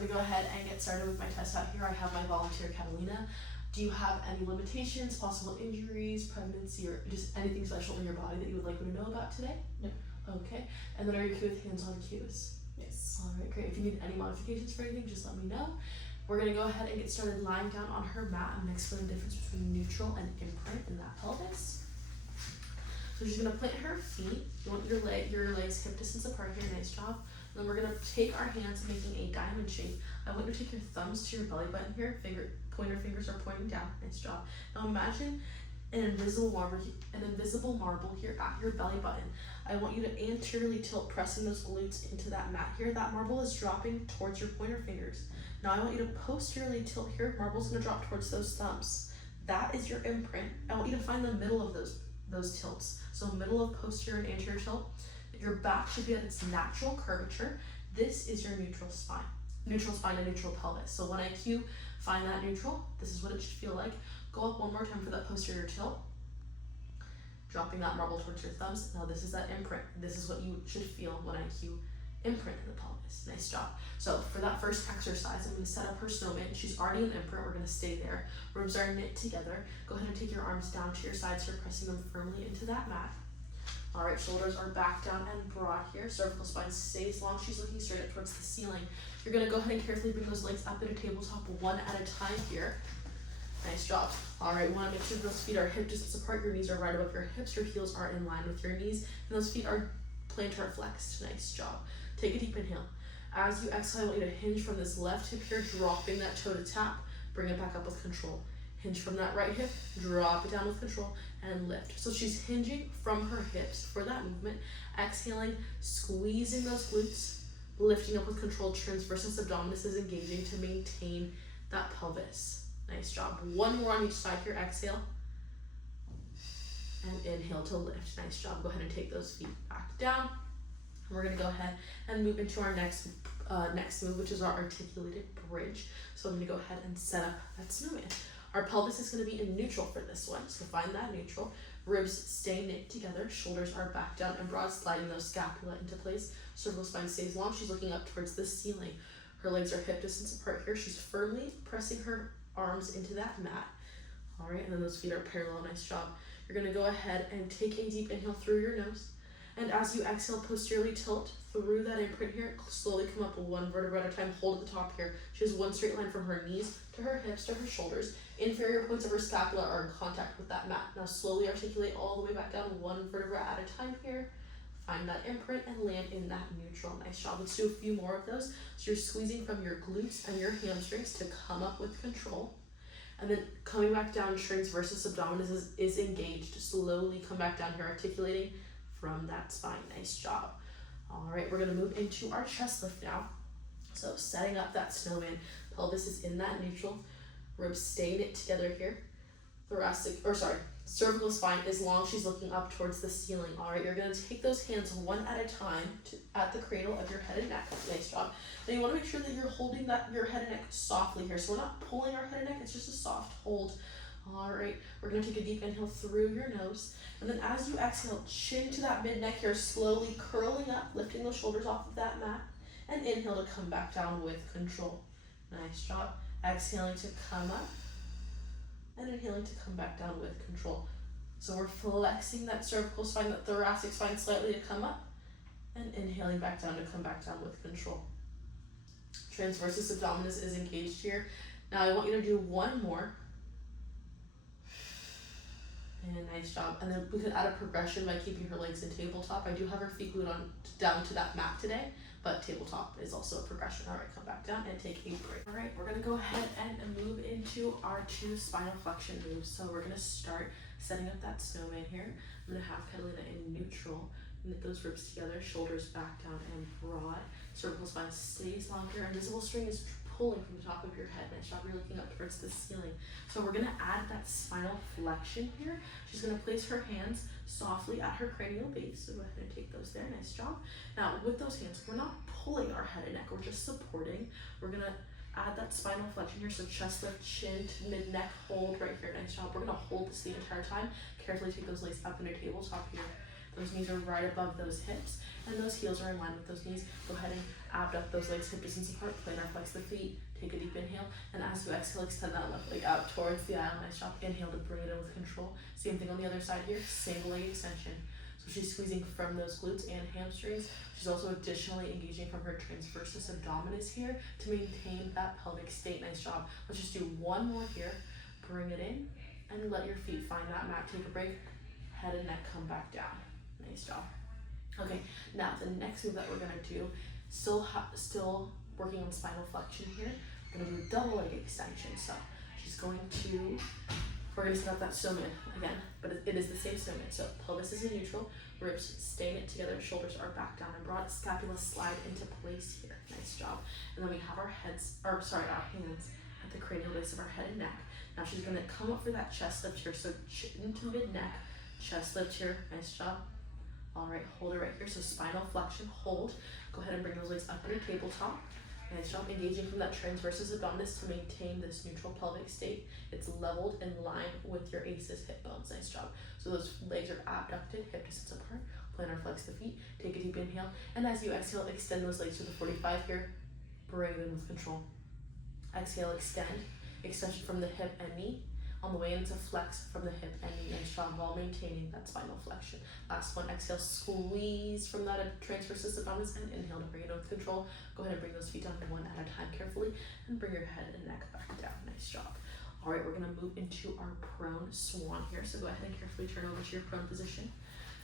gonna go ahead and get started with my test out here. I have my volunteer Catalina. Do you have any limitations, possible injuries, pregnancy, or just anything special in your body that you would like me to know about today? No. Okay, and then are you okay with hands-on cues? Yes. All right, great. If you need any modifications for anything, just let me know. We're gonna go ahead and get started lying down on her mat. I'm gonna explain the difference between neutral and imprint in that pelvis. So she's gonna plant her feet. You want your legs hip distance apart here, nice job. And then we're gonna take our hands making a diamond shape. I want you to take your thumbs to your belly button here, pointer fingers are pointing down, nice job. Now imagine an invisible marble here at your belly button. I want you to anteriorly tilt, pressing those glutes into that mat here. That marble is dropping towards your pointer fingers. Now I want you to posteriorly tilt here. Marble's gonna drop towards those thumbs. That is your imprint. I want you to find the middle of those tilts. So middle of posterior and anterior tilt. Your back should be at its natural curvature. This is your neutral spine. Neutral spine and neutral pelvis. So when I cue, find that neutral. This is what it should feel like. Go up one more time for that posterior tilt. Dropping that marble towards your thumbs. Now this is that imprint. This is what you should feel when I cue imprint in the pelvis. Nice job. So for that first exercise, I'm going to set up her snowman. She's already an imprint. We're going to stay there. Ribs are knit together. Go ahead and take your arms down to your sides here, pressing them firmly into that mat. All right, shoulders are back down and broad here. Cervical spine stays long. She's looking straight up towards the ceiling. You're going to go ahead and carefully bring those legs up into tabletop one at a time here. Nice job. All right, we want to make sure those feet are hip distance apart. Your knees are right above your hips. Your heels are in line with your knees. And those feet are plantar flexed. Nice job. Take a deep inhale. As you exhale, I want you to hinge from this left hip here, dropping that toe to tap. Bring it back up with control. Hinge from that right hip, drop it down with control, and lift. So she's hinging from her hips for that movement. Exhaling, squeezing those glutes, lifting up with control. Transversus abdominis is engaging to maintain that pelvis. Nice job. One more on each side here. Exhale. And inhale to lift. Nice job. Go ahead and take those feet back down. And we're going to go ahead and move into our next move, which is our articulated bridge. So I'm going to go ahead and set up that snowman. Our pelvis is going to be in neutral for this one. So find that neutral. Ribs stay knit together. Shoulders are back down and broad, sliding those scapula into place. Cervical spine stays long. She's looking up towards the ceiling. Her legs are hip distance apart here. She's firmly pressing her arms into that mat. All right, and then those feet are parallel. Nice job. You're going to go ahead and take a deep inhale through your nose. And as you exhale, posteriorly tilt through that imprint here. Slowly come up one vertebra at a time. Hold at the top here. She has one straight line from her knees to her hips to her shoulders. Inferior points of her scapula are in contact with that mat. Now slowly articulate all the way back down one vertebra at a time here. Find that imprint and land in that neutral. Nice job. Let's do a few more of those. So you're squeezing from your glutes and your hamstrings to come up with control. And then coming back down, transversus abdominis is engaged. Slowly come back down here, articulating from that spine. Nice job. All right, we're gonna move into our chest lift now. So setting up that snowman. Pelvis is in that neutral. Ribs stay knit together here. Cervical spine is long. She's looking up towards the ceiling. All right, you're gonna take those hands one at a time at the cradle of your head and neck. Nice job. Then you wanna make sure that you're holding your head and neck softly here. So we're not pulling our head and neck, it's just a soft hold. All right, we're gonna take a deep inhale through your nose. And then as you exhale, chin to that mid neck here, slowly curling up, lifting those shoulders off of that mat. And inhale to come back down with control. Nice job. Exhaling to come up. And inhaling to come back down with control. So we're flexing that cervical spine, that thoracic spine slightly to come up. And inhaling back down to come back down with control. Transversus abdominis is engaged here. Now I want you to do one more. And nice job. And then we could add a progression by keeping her legs in tabletop. I do have her feet glued on down to that mat today, but tabletop is also a progression. All right, come back down and take a break. All right, we're gonna go ahead and move into our 2 spinal flexion moves. So we're gonna start setting up that snowman here. I'm gonna have Catalina in neutral. Knit those ribs together, shoulders back down and broad. Cervical spine stays long here. Invisible string is pulling from the top of your head. Nice job. You're looking up towards the ceiling. So we're gonna add that spinal flexion here. She's gonna place her hands softly at her cranial base. So go ahead and take those there. Nice job. Now with those hands, we're not pulling our head and neck. We're just supporting. We're gonna add that spinal flexion here. So chest lift, chin to mid neck, hold right here. Nice job. We're gonna hold this the entire time. Carefully take those legs up into tabletop here. Those knees are right above those hips, and those heels are in line with those knees. Go ahead and abduct those legs hip distance apart, plantar flex the feet, take a deep inhale, and as you exhale, extend that left leg out towards the aisle. Nice job. Inhale to bring it in with control. Same thing on the other side here, single leg extension. So she's squeezing from those glutes and hamstrings. She's also additionally engaging from her transversus abdominis here to maintain that pelvic state. Nice job. Let's just do one more here. Bring it in and let your feet find that mat. Take a break. Head and neck come back down. Nice job. Okay, now the next move that we're gonna do, still working on spinal flexion here. We're gonna do a double leg extension. So we're gonna set up that snowman again, but it is the same snowman. So pelvis is in neutral, ribs staying it together, shoulders are back down and broad, scapula slide into place here. Nice job. And then we have our hands at the cranial base of our head and neck. Now she's gonna come up for that chest lift here. So chin to mid neck, chest lift here. Nice job. All right, hold it right here. So spinal flexion, hold. Go ahead and bring those legs up to your tabletop. Nice job. Engaging from that transversus abdominis to maintain this neutral pelvic state. It's leveled in line with your ACEs hip bones. Nice job. So those legs are abducted, hip distance apart. Plantar flex the feet. Take a deep inhale. And as you exhale, extend those legs to the 45 here. Bring them with control. Exhale, extend. Extension from the hip and knee. On the way in, it's a flex from the hip and knee. Nice job while maintaining that spinal flexion. Last one, exhale, squeeze from that transversus abdominis and inhale to bring it with control. Go ahead and bring those feet down one at a time carefully and bring your head and neck back down. Nice job. All right, we're gonna move into our prone swan here. So go ahead and carefully turn over to your prone position.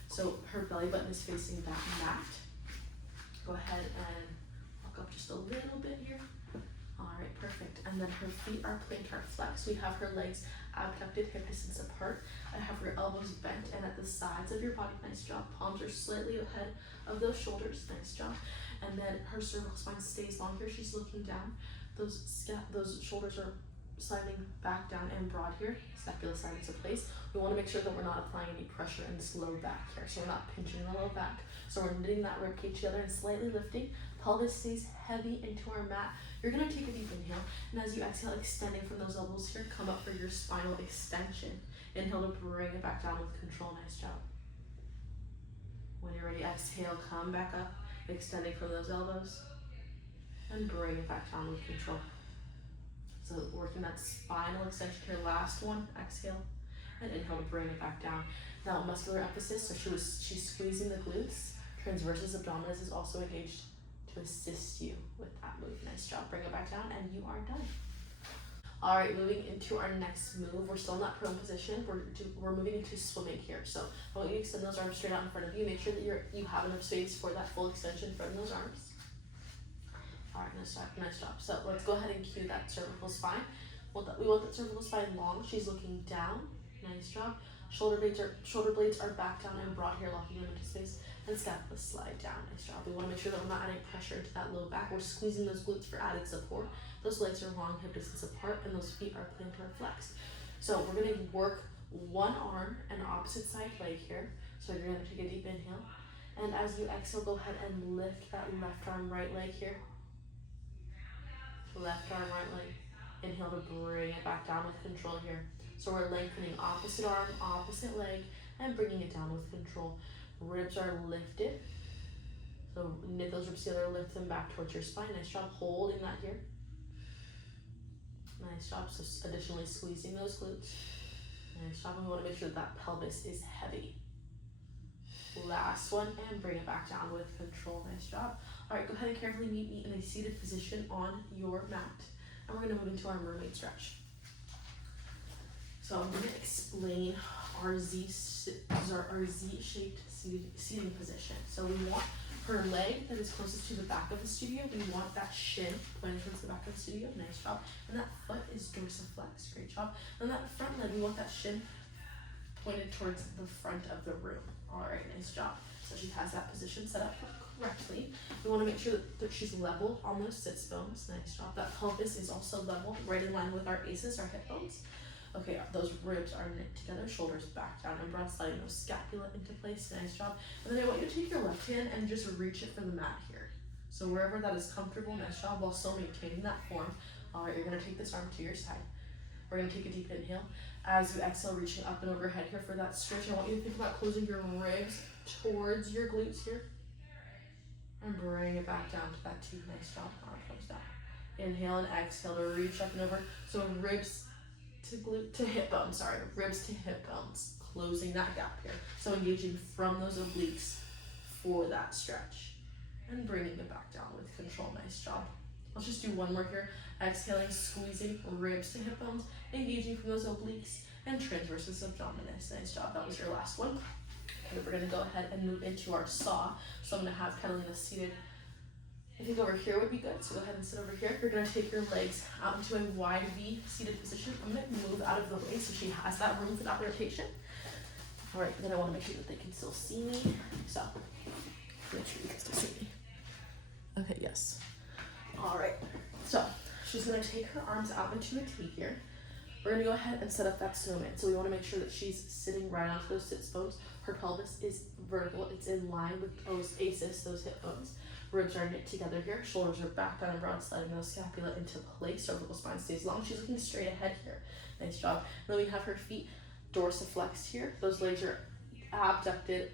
So her belly button is facing that mat. Go ahead and walk up just a little bit here. All right, perfect. And then her feet are plantar flex. We have her legs abducted, hip distance apart. I have her elbows bent and at the sides of your body. Nice job. Palms are slightly ahead of those shoulders. Nice job. And then her cervical spine stays long here. She's looking down. Those shoulders are sliding back down and broad here. Scapula slide into place. We want to make sure that we're not applying any pressure in this low back here. So we're not pinching the low back. So we're knitting that rib cage together and slightly lifting. Pelvis stays heavy into our mat. You're gonna take a deep inhale, and as you exhale, extending from those elbows here, come up for your spinal extension. Inhale to bring it back down with control. Nice job. When you're ready, exhale, come back up, extending from those elbows, and bring it back down with control. So working that spinal extension here. Last one, exhale, and inhale to bring it back down. Now muscular emphasis, so she's squeezing the glutes. Transversus abdominis is also engaged to assist you with that move. Nice job. Bring it back down and you are done. All right, moving into our next move. We're still in that prone position. We're moving into swimming here. So I want you to extend those arms straight out in front of you. Make sure that you have enough space for that full extension from those arms. All right, nice job. So let's go ahead and cue that cervical spine. We want that cervical spine long. She's looking down. Nice job. Shoulder blades are back down and broad here, locking them into space. And scapula slide down. Nice job. We want to make sure that we're not adding pressure into that low back. We're squeezing those glutes for added support. Those legs are long, hip distance apart, and those feet are plantar flexed. So we're going to work one arm and opposite side leg here. So you're going to take a deep inhale. And as you exhale, go ahead and lift that left arm, right leg here. Left arm, right leg. Inhale to bring it back down with control here. So we're lengthening opposite arm, opposite leg, and bringing it down with control. Ribs are lifted. So knit those ribs together, lift them back towards your spine. Nice job holding that here. Nice job. So additionally squeezing those glutes. Nice job. And we want to make sure that pelvis is heavy. Last one, and bring it back down with control. Nice job. All right, go ahead and carefully meet me in a seated position on your mat. And we're going to move into our mermaid stretch. So I'm going to explain our Z-shaped seating position. So we want her leg that is closest to the back of the studio. We want that shin pointing towards the back of the studio. Nice job. And that foot is dorsiflex. Great job. And that front leg, we want that shin pointed towards the front of the room. All right, nice job. So she has that position set up correctly. We want to make sure that she's level on those sits bones. Nice job. That pelvis is also level, right in line with our ACEs, our hip bones. Okay, those ribs are knit together, shoulders back down and broad, sliding those scapula into place. Nice job. And then I want you to take your left hand and just reach it for the mat here. So wherever that is comfortable, nice job, while still maintaining that form. All right, you're gonna take this arm to your side. We're gonna take a deep inhale. As you exhale, reaching up and overhead here for that stretch, I want you to think about closing your ribs towards your glutes here. And bring it back down to that 2. Nice job. Arm comes down. Inhale and exhale to reach up and over. So ribs to hip bones, sorry. Ribs to hip bones. Closing that gap here. So engaging from those obliques for that stretch. And bringing it back down with control. Nice job. Let's just do one more here. Exhaling, squeezing ribs to hip bones. Engaging from those obliques. And transversus abdominis. Nice job. That was your last one. Okay, we're going to go ahead and move into our saw. So I'm going to have Catalina seated. I think over here would be good. So go ahead and sit over here. You're going to take your legs out into a wide V seated position. I'm going to move out of the way so she has that room for that rotation. All right, then I want to make sure that they can still see me. So make sure you can still see me. Okay, yes. All right, so she's going to take her arms out into a T here. We're going to go ahead and set up that snowman. So we want to make sure that she's sitting right onto those sit bones. Her pelvis is vertical. It's in line with those ACEs, those hip bones. Ribs are knit together here. Shoulders are back down and broad, sliding those scapula into place. Cervical spine stays long. She's looking straight ahead here. Nice job. And then we have her feet dorsiflexed here. Those legs are abducted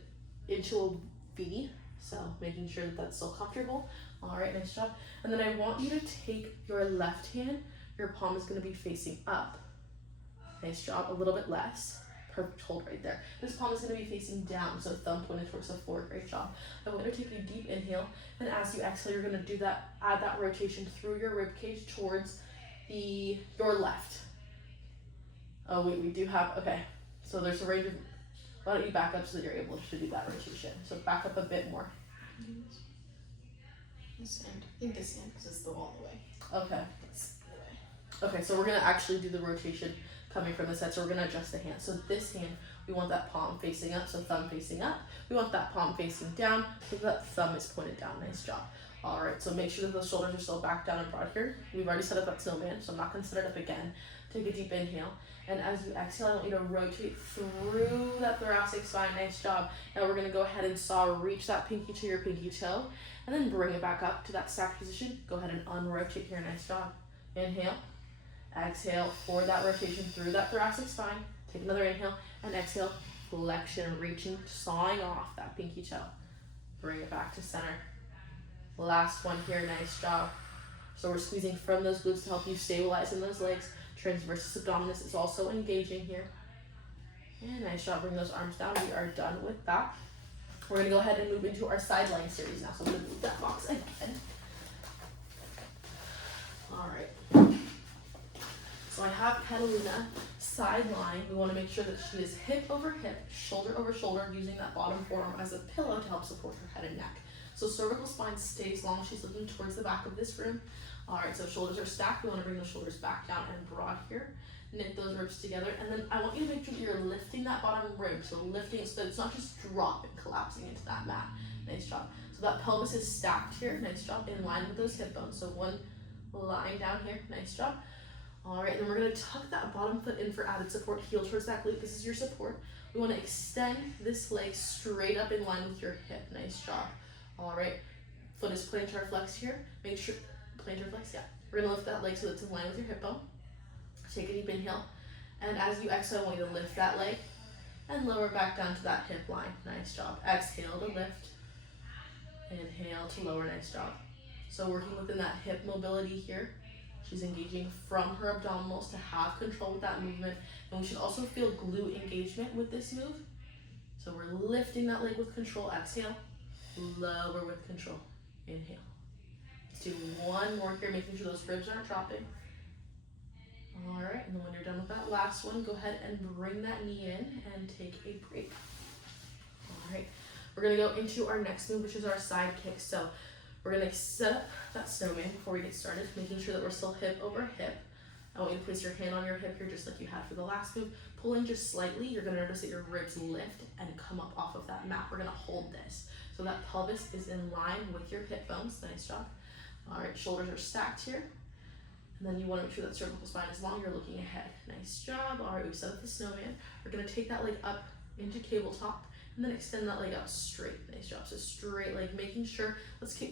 into a V. So making sure that that's still comfortable. All right, nice job. And then I want you to take your left hand. Your palm is going to be facing up. Nice job. A little bit less. Perfect hold right there. This palm is going to be facing down, so thumb pointed towards the floor. Great job. I want you to take a deep inhale, and as you exhale, you're going to do that. Add that rotation through your rib cage towards your left. Oh wait, we do have, okay. So there's a range of. Why don't you back up so that you're able to do that rotation? So back up a bit more. This end. I think this end because it's the all the way. Okay. Okay, so we're going to actually do the rotation coming from this side. So we're going to adjust the hand. So this hand, we want that palm facing up, so thumb facing up. We want that palm facing down, so that thumb is pointed down. Nice job. All right, so make sure that those shoulders are still back down and broad here. We've already set up that snowman, so I'm not going to set it up again. Take a deep inhale. And as you exhale, I want you to rotate through that thoracic spine. Nice job. Now we're going to go ahead and reach that pinky to your pinky toe, and then bring it back up to that stacked position. Go ahead and unrotate here. Nice job. Inhale. Exhale for that rotation through that thoracic spine. Take another inhale and exhale. Flexion, reaching, sawing off that pinky toe. Bring it back to center. Last one here. Nice job. So we're squeezing from those glutes to help you stabilize in those legs. Transversus abdominis is also engaging here. And nice job. Bring those arms down. We are done with that. We're going to go ahead and move into our sideline series now. So I'm going to move that box again. All right. So I have Catalina sideline. We want to make sure that she is hip over hip, shoulder over shoulder, using that bottom forearm as a pillow to help support her head and neck. So cervical spine stays long. She's looking towards the back of this room. All right, so shoulders are stacked. We want to bring those shoulders back down and broad here. Knit those ribs together. And then I want you to make sure that you're lifting that bottom rib. So lifting so that it's not just dropping, collapsing into that mat. Nice job. So that pelvis is stacked here. Nice job. In line with those hip bones. So one line down here. Nice job. All right, then we're going to tuck that bottom foot in for added support. Heel towards that glute. This is your support. We want to extend this leg straight up in line with your hip. Nice job. All right, foot is plantar flex here. Make sure, plantar flex, yeah. We're going to lift that leg so that it's in line with your hip bone. Take a deep inhale. And as you exhale, I want you to lift that leg and lower back down to that hip line. Nice job. Exhale to lift. Inhale to lower. Nice job. So working within that hip mobility here. She's engaging from her abdominals to have control with that movement. And we should also feel glute engagement with this move. So we're lifting that leg with control. Exhale. Lower with control. Inhale. Let's do one more here, making sure those ribs aren't dropping. All right, and then when you're done with that last one, go ahead and bring that knee in and take a break. All right, we're gonna go into our next move, which is our side kick. So we're gonna set up that snowman before we get started, making sure that we're still hip over hip. I want you to place your hand on your hip here, just like you had for the last move. Pull in just slightly. You're gonna notice that your ribs lift and come up off of that mat. We're gonna hold this. So that pelvis is in line with your hip bones. Nice job. All right, shoulders are stacked here. And then you want to make sure that cervical spine is long. You're looking ahead. Nice job. All right, we've set up the snowman. We're going to take that leg up into cable top and then extend that leg out straight. Nice job. So straight leg, making sure,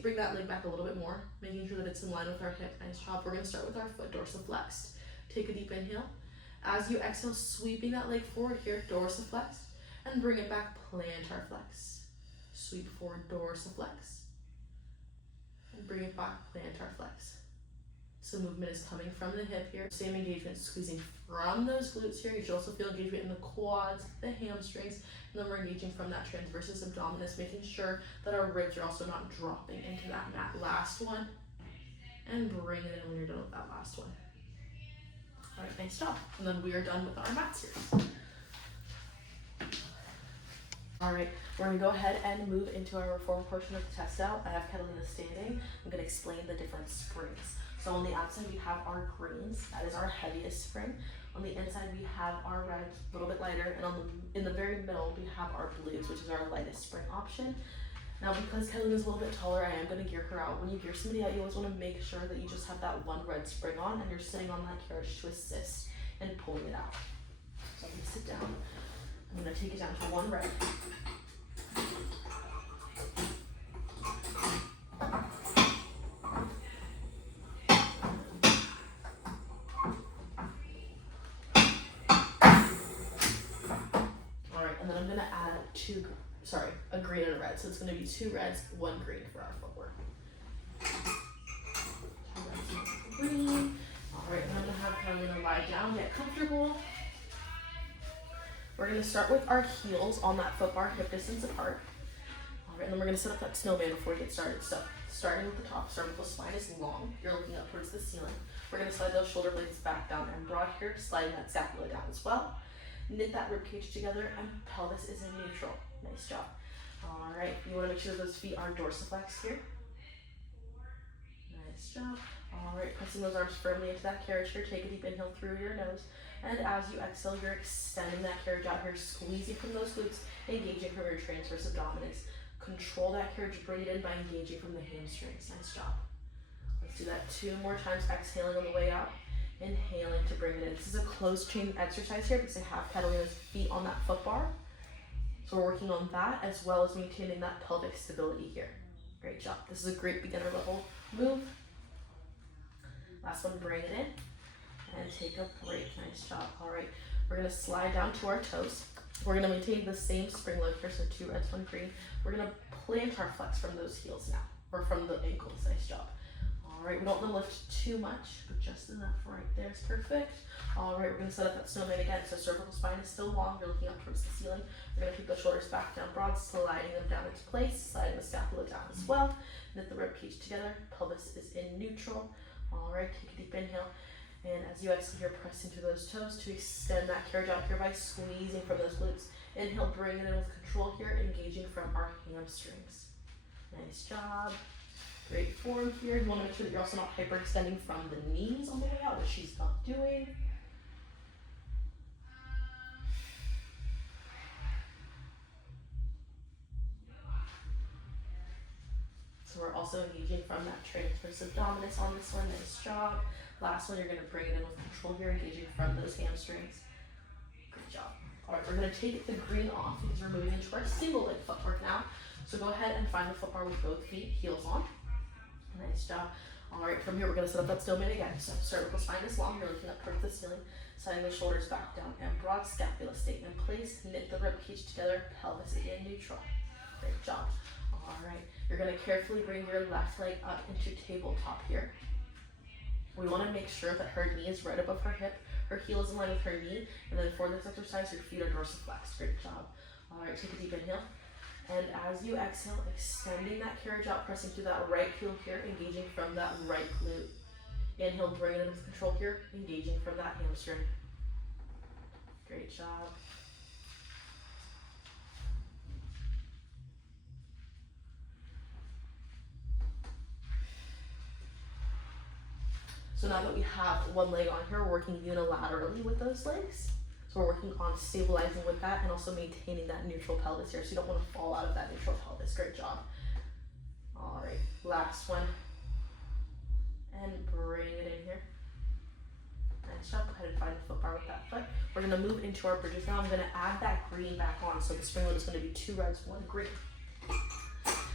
bring that leg back a little bit more, making sure that it's in line with our hip. Nice job. We're going to start with our foot dorsiflexed. Take a deep inhale. As you exhale, sweeping that leg forward here, dorsiflexed, and bring it back, plantar flex. Sweep forward, dorsiflex. And bring it back, plantar flex. So movement is coming from the hip here. Same engagement, squeezing from those glutes here. You should also feel engagement in the quads, the hamstrings, and then we're engaging from that transversus abdominis, making sure that our ribs are also not dropping into that mat. Last one, and bring it in when you're done with that last one. All right, nice job. And then we are done with our mat series. All right, we're gonna go ahead and move into our reformer portion of the test out. I have Catalina standing. I'm gonna explain the different springs. So on the outside, we have our greens. That is our heaviest spring. On the inside, we have our reds, a little bit lighter. And in the very middle, we have our blues, which is our lightest spring option. Now, because Catalina is a little bit taller, I am gonna gear her out. When you gear somebody out, you always wanna make sure that you just have that one red spring on and you're sitting on that carriage to assist and pulling it out. So I'm gonna sit down. I'm gonna take it down to one red. A green and a red. So it's going to be 2 reds, 1 green for our footwork. 2 reds, 1 green. Alright, and I'm going to have Carolina lie down, get comfortable. We're going to start with our heels on that foot bar, hip distance apart. Alright, and then we're going to set up that snowman before we get started. So, starting with the top, starting with the spine is long. You're looking up towards the ceiling. We're going to slide those shoulder blades back down and broad here, sliding that scapula down as well. Knit that rib cage together and pelvis is in neutral. Nice job. All right, you want to make sure those feet are dorsiflex here. Nice job. All right, pressing those arms firmly into that carriage here. Take a deep inhale through your nose. And as you exhale, you're extending that carriage out here, squeezing from those glutes, engaging from your transverse abdominis. Control that carriage, bring it in by engaging from the hamstrings. Nice job. Let's do that 2 more times, exhaling on the way out. Inhaling to bring it in. This is a closed chain exercise here because I have Catalina's feet on that foot bar. So we're working on that as well as maintaining that pelvic stability here. Great job. This is a great beginner level move. Last one, bring it in and take a break. Nice job. All right, we're gonna slide down to our toes. We're gonna maintain the same spring load here, so 2 reds, 1 green. We're gonna plantar flex from those heels now, or from the ankles. Nice job. All right, we don't want to lift too much, but just enough right there is perfect. All right, we're gonna set up that snowman again. So cervical spine is still long, you're looking up towards the ceiling. We're gonna keep the shoulders back down broad, sliding them down into place, sliding the scapula down as well. Knit the rib cage together, pelvis is in neutral. All right, take a deep inhale. And as you exhale, you're pressing through those toes to extend that carriage out here by squeezing from those glutes. Inhale, bring it in with control here, engaging from our hamstrings. Nice job. Great form here. You want to make sure that you're also not hyperextending from the knees on the way out, which she's not doing. So we're also engaging from that transverse abdominis on this one. Nice job. Last one, you're going to bring it in with control here, engaging from those hamstrings. Good job. All right, we're going to take the green off because we're moving into our single leg footwork now. So go ahead and find the foot bar with both feet, heels on. Nice job. All right, from here, we're going to set up that snowman again. So cervical spine is long, you're looking up towards the ceiling, sliding the shoulders back down, and broad scapula staying in place. Knit the rib cage together, pelvis in neutral. Great job. All right, you're going to carefully bring your left leg up into tabletop here. We want to make sure that her knee is right above her hip, her heel is in line with her knee, and then for this exercise, your feet are dorsiflex. Great job. All right, take a deep inhale. And as you exhale, extending that carriage out, pressing through that right heel here, engaging from that right glute. Inhale, bring it in with control here, engaging from that hamstring. Great job. So now that we have one leg on here, we're working unilaterally with those legs. So we're working on stabilizing with that and also maintaining that neutral pelvis here. So you don't want to fall out of that neutral pelvis. Great job. All right, last one. And bring it in here. Nice job. Go ahead and find the foot bar with that foot. We're going to move into our bridges now. I'm going to add that green back on. So the spring load is going to be 2 reds, 1 green.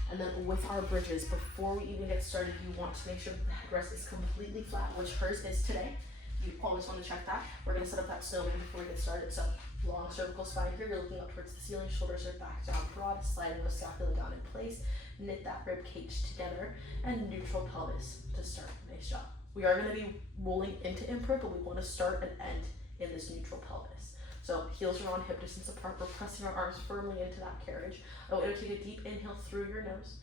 And then with our bridges, before we even get started, you want to make sure that the headrest is completely flat, which hers is today. You always want to check that. We're going to set up that snowman before we get started. So Long cervical spine here, you're looking up towards the ceiling, shoulders are back down broad, sliding the scapula down in place, knit that rib cage together, and neutral pelvis to start. Nice job. We are going to be rolling into imprint, but we want to start and end in this neutral pelvis. So heels are on hip distance apart, we're pressing our arms firmly into that carriage. I want you to take a deep inhale through your nose.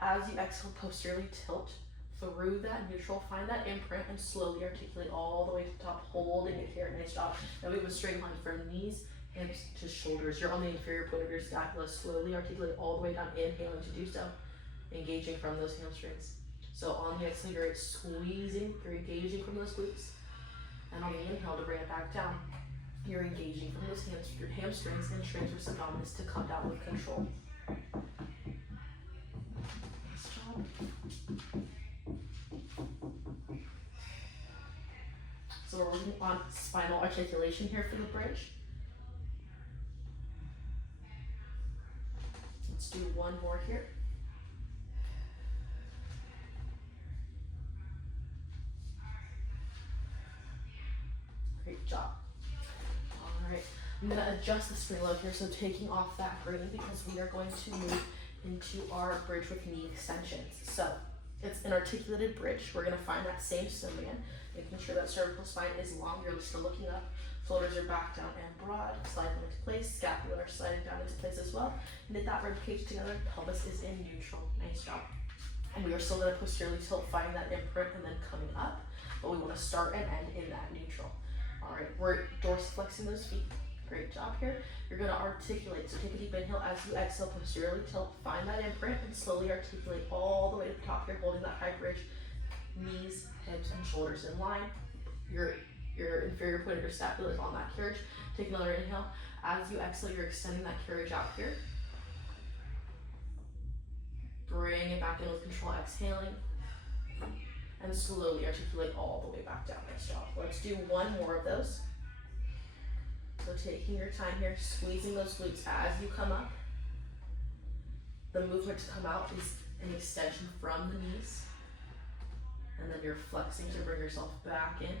As you exhale, posteriorly tilt through that neutral, find that imprint, and slowly articulate all the way to the top, holding it here. Nice job. Now we have a straight line from knees, hips to shoulders. You're on the inferior point of your scapula. Slowly articulate all the way down, inhaling to do so, engaging from those hamstrings. So on the exhale, you're squeezing, you're engaging from those glutes, and on the inhale to bring it back down, you're engaging from those hamstrings and transverse abdominis to come down with control. Nice job. So we're working on spinal articulation here for the bridge. Let's do one more here. Great job. All right, I'm gonna adjust the spring load here, so taking off that green because we are going to move into our bridge with knee extensions. So it's an articulated bridge. We're gonna find that same snowman, making sure that cervical spine is long. You're still looking up. Shoulders are back down and broad. Slide them into place. Scapula are sliding down into place as well. Knit that rib cage together. Pelvis is in neutral. Nice job. And we are still gonna posteriorly tilt, find that imprint, and then coming up. But we want to start and end in that neutral. All right, we're dorsiflexing those feet. Great job here. You're going to articulate. So take a deep inhale. As you exhale, posteriorly tilt, find that imprint, and slowly articulate all the way to the top here, holding that high bridge. Knees, hips, and shoulders in line. Your inferior point of your scapula is on that carriage. Take another inhale. As you exhale, you're extending that carriage out here. Bring it back in with control, exhaling. And slowly articulate all the way back down. Nice job. Let's do one more of those. So taking your time here, squeezing those glutes as you come up. The movement to come out is an extension from the knees. And then you're flexing to bring yourself back in.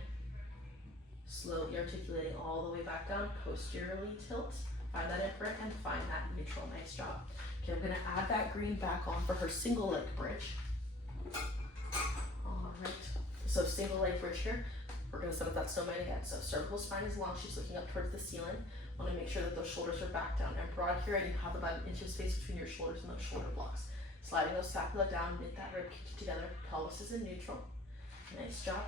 Slowly articulating all the way back down. Posteriorly tilt. Find that imprint and find that neutral. Nice job. Okay, I'm going to add that green back on for her single leg bridge. Alright, so single leg bridge here. We're going to set up that snowman again. So cervical spine is long, she's looking up towards the ceiling. Want to make sure that those shoulders are back down and broad here, and you have about an inch of space between your shoulders and those shoulder blocks. Sliding those scapula down, knit that rib cage together. Pelvis is in neutral. Nice job.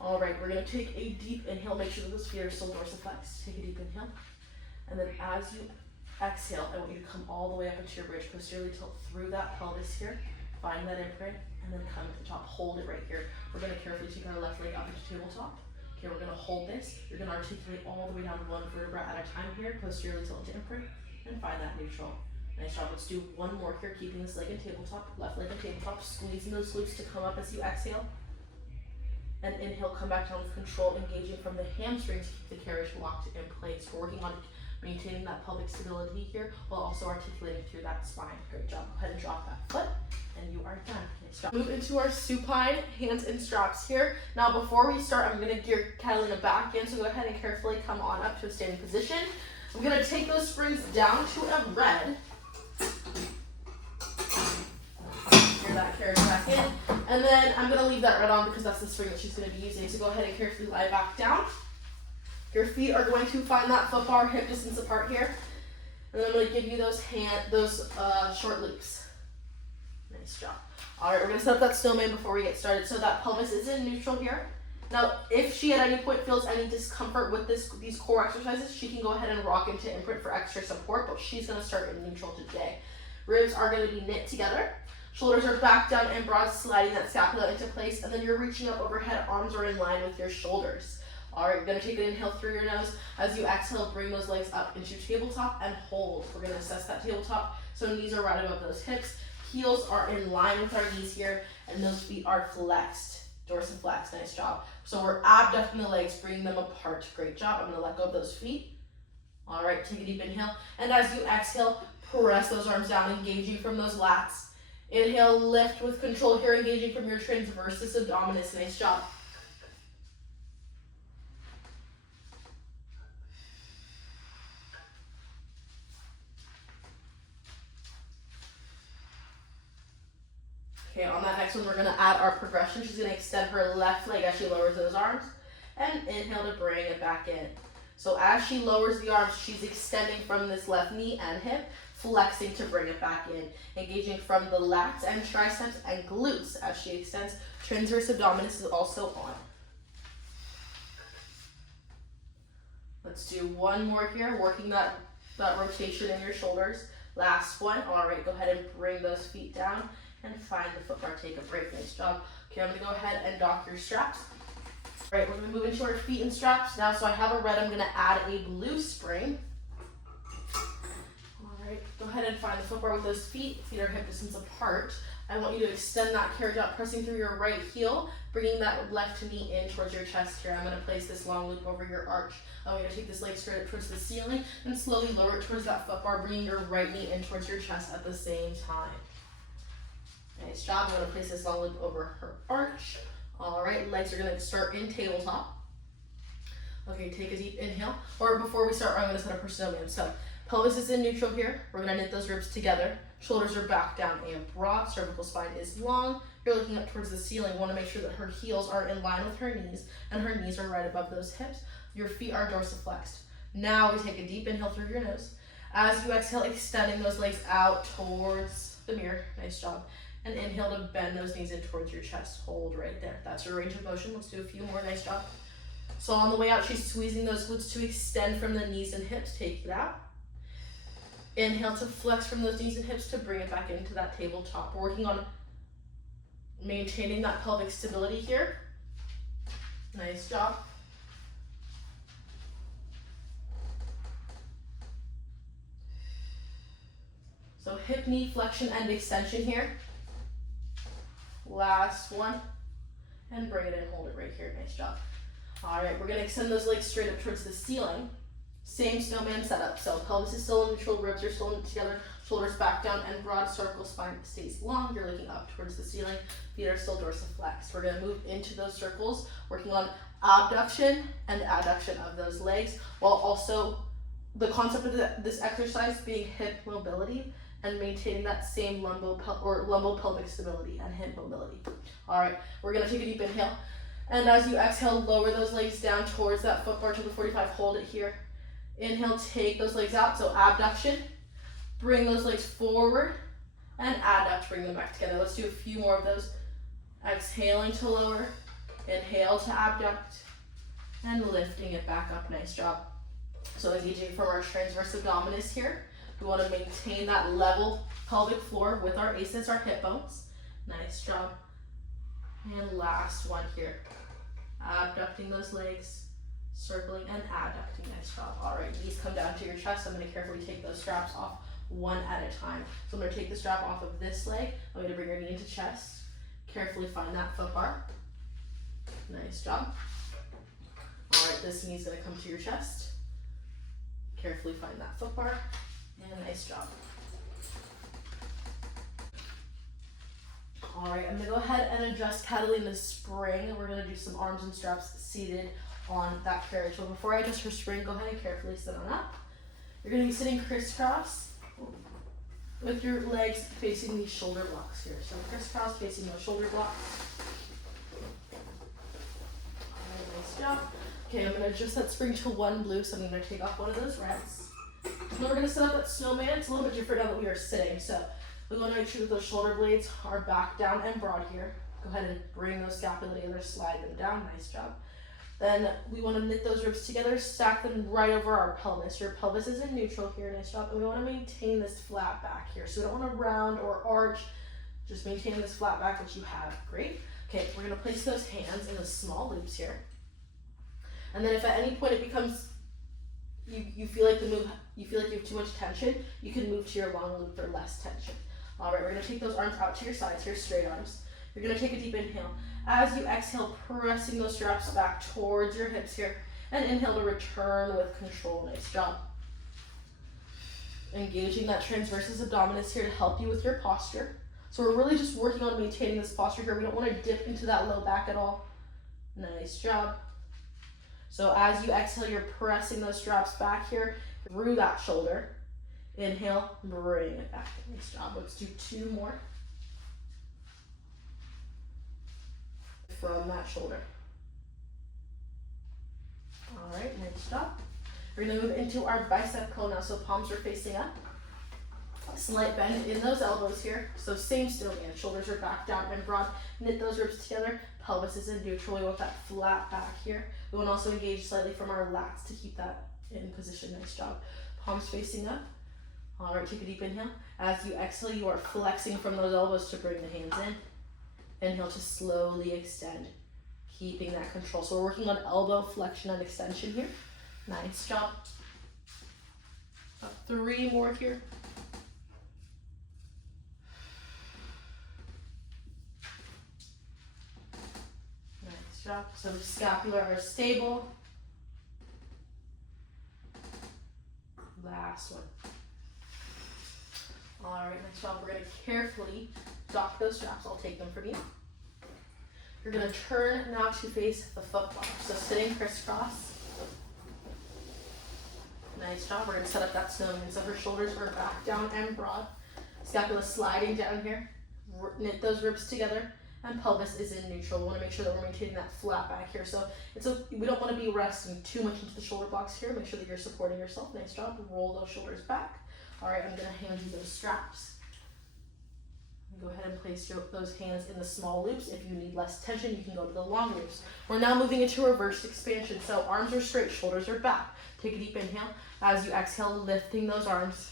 Alright, we're going to take a deep inhale. Make sure that those feet are still dorsiflexed. Take a deep inhale. And then as you exhale, I want you to come all the way up into your bridge. Posteriorly tilt through that pelvis here. Find that imprint. And then come to the top, hold it right here. We're going to carefully take our left leg up into tabletop. Okay, we're going to hold this. You're going to articulate all the way down one vertebra at a time here. Posteriorly tilt to imprint, and find that neutral. Nice job. Let's do one more here, keeping this leg in tabletop, left leg in tabletop, squeezing those glutes to come up as you exhale. And inhale, come back down with control, engaging from the hamstrings to keep the carriage locked in place. We're working on maintaining that pelvic stability here while also articulating through that spine. Great job. Go ahead and drop that foot, and you are done. Nice job. Move into our supine, hands and straps here. Now before we start, I'm going to gear Catalina back in, so go ahead and carefully come on up to a standing position. I'm going to take those springs down to a red. Gear that carriage back in, and then I'm going to leave that red on because that's the spring that she's going to be using. So go ahead and carefully lie back down. Your feet are going to find that foot bar hip distance apart here. And then I'm going to give you those short loops. Nice job. Alright, we're going to set up that snowman before we get started. So that pelvis is in neutral here. Now, if she at any point feels any discomfort with these core exercises, she can go ahead and rock into imprint for extra support, but she's going to start in neutral today. Ribs are going to be knit together. Shoulders are back down and broad, sliding that scapula into place. And then you're reaching up overhead. Arms are in line with your shoulders. Alright, you're going to take an inhale through your nose. As you exhale, bring those legs up into tabletop and hold. We're going to assess that tabletop. So knees are right above those hips. Heels are in line with our knees here. And those feet are flexed. Dorsiflex. Nice job. So we're abducting the legs, bringing them apart. Great job. I'm going to let go of those feet. Alright, take a deep inhale. And as you exhale, press those arms down, engaging from those lats. Inhale, lift with control here, engaging from your transversus abdominis. Nice job. Okay, on that next one, we're gonna add our progression. She's gonna extend her left leg as she lowers those arms, and inhale to bring it back in. So as she lowers the arms, she's extending from this left knee and hip, flexing to bring it back in, engaging from the lats and triceps and glutes as she extends. Transverse abdominis is also on. Let's do one more here, working that rotation in your shoulders. Last one. All right, go ahead and bring those feet down and find the foot bar. Take a break. Nice job. Okay, I'm gonna go ahead and dock your straps. All right, we're gonna move into our feet and straps now. So I have a red, I'm gonna add a blue spring. All right, go ahead and find the foot bar with those feet. Feet are hip distance apart. I want you to extend that carriage out, pressing through your right heel, bringing that left knee in towards your chest here. I'm gonna place this long loop over your arch. I want you to take this leg straight up towards the ceiling and slowly lower it towards that foot bar, bringing your right knee in towards your chest at the same time. Nice job. I'm gonna place this long loop over her arch. All right, legs are gonna start in tabletop. Okay, take a deep inhale. Or before we start, I'm gonna set up her snowman. So pelvis is in neutral here. We're gonna knit those ribs together. Shoulders are back down and broad. Cervical spine is long. You're looking up towards the ceiling. You wanna make sure that her heels are in line with her knees and her knees are right above those hips. Your feet are dorsiflexed. Now we take a deep inhale through your nose. As you exhale, extending those legs out towards the mirror. Nice job. And inhale to bend those knees in towards your chest. Hold right there. That's your range of motion. Let's do a few more. Nice job. So on the way out, she's squeezing those glutes to extend from the knees and hips. Take it out. Inhale to flex from those knees and hips to bring it back into that tabletop. We're working on maintaining that pelvic stability here. Nice job. So hip, knee, flexion, and extension here. Last one. And bring it in, hold it right here. Nice job. All right, we're gonna extend those legs straight up towards the ceiling. Same snowman setup. So pelvis is still in neutral, ribs are still together, shoulders back down and broad, cervical spine stays long. You're looking up towards the ceiling. Feet are still dorsiflexed. We're gonna move into those circles, working on abduction and adduction of those legs, while also the concept of this exercise being hip mobility and maintaining that same lumbo-pelvic stability and hip mobility. All right, we're gonna take a deep inhale. And as you exhale, lower those legs down towards that foot bar to the 45, hold it here. Inhale, take those legs out, so abduction. Bring those legs forward and adduct, bring them back together. Let's do a few more of those. Exhaling to lower, inhale to abduct, and lifting it back up, nice job. So engaging from our transverse abdominis here. We want to maintain that level pelvic floor with our aces, our hip bones. Nice job. And last one here. Abducting those legs, circling and adducting. Nice job. All right, knees come down to your chest. I'm going to carefully take those straps off one at a time. So I'm going to take the strap off of this leg. I'm going to bring your knee into chest. Carefully find that foot bar. Nice job. All right, this knee's going to come to your chest. Carefully find that foot bar. And nice job. All right, I'm gonna go ahead and adjust Catalina's spring. We're gonna do some arms and straps seated on that carriage. So before I adjust her spring, go ahead and carefully sit on up. You're gonna be sitting crisscross with your legs facing these shoulder blocks here. So crisscross facing those shoulder blocks. All right, nice job. Okay, I'm gonna adjust that spring to one blue, so I'm gonna take off one of those reds. Now we're going to set up that snowman. It's a little bit different now that we are sitting. So we want to make sure that those shoulder blades are back down and broad here. Go ahead and bring those scapula together, slide them down. Nice job. Then we want to knit those ribs together, stack them right over our pelvis. Your pelvis is in neutral here. Nice job. And we want to maintain this flat back here. So we don't want to round or arch. Just maintaining this flat back that you have. Great. Okay, we're going to place those hands in the small loops here. And then if at any point it becomes you feel like you have too much tension, you can move to your long loop for less tension. All right, we're gonna take those arms out to your sides here, straight arms. You're gonna take a deep inhale. As you exhale, pressing those straps back towards your hips here, and inhale to return with control. Nice job. Engaging that transversus abdominis here to help you with your posture. So we're really just working on maintaining this posture here. We don't want to dip into that low back at all. Nice job. So as you exhale, you're pressing those straps back here through that shoulder. Inhale, bring it back. Nice job. Let's do two more. from that shoulder. All right, nice job. We're gonna move into our bicep curl now, so palms are facing up. Slight bend in those elbows here. So same still man, shoulders are back down and broad. Knit those ribs together, pelvis is in neutral. We want that flat back here. We want to also engage slightly from our lats to keep that in position. Nice job. Palms facing up. All right, take a deep inhale. As you exhale, you are flexing from those elbows to bring the hands in. Inhale to slowly extend, keeping that control. So we're working on elbow flexion and extension here. Nice job. About 3 more here. Nice job. So the scapula are stable. Last one. All right, nice job. We're going to carefully dock those straps. I'll take them from you. You're going to turn now to face the foot bar. So sitting crisscross. Nice job. We're going to set up that snowman. So her shoulders are back down and broad. Scapula sliding down here. Knit those ribs together. And pelvis is in neutral. We want to make sure that we're maintaining that flat back here. So we don't want to be resting too much into the shoulder blocks here. Make sure that you're supporting yourself. Nice job. Roll those shoulders back. All right, I'm going to hand you those straps. Go ahead and place those hands in the small loops. If you need less tension, you can go to the long loops. We're now moving into reversed expansion. So arms are straight, shoulders are back. Take a deep inhale. As you exhale, lifting those arms.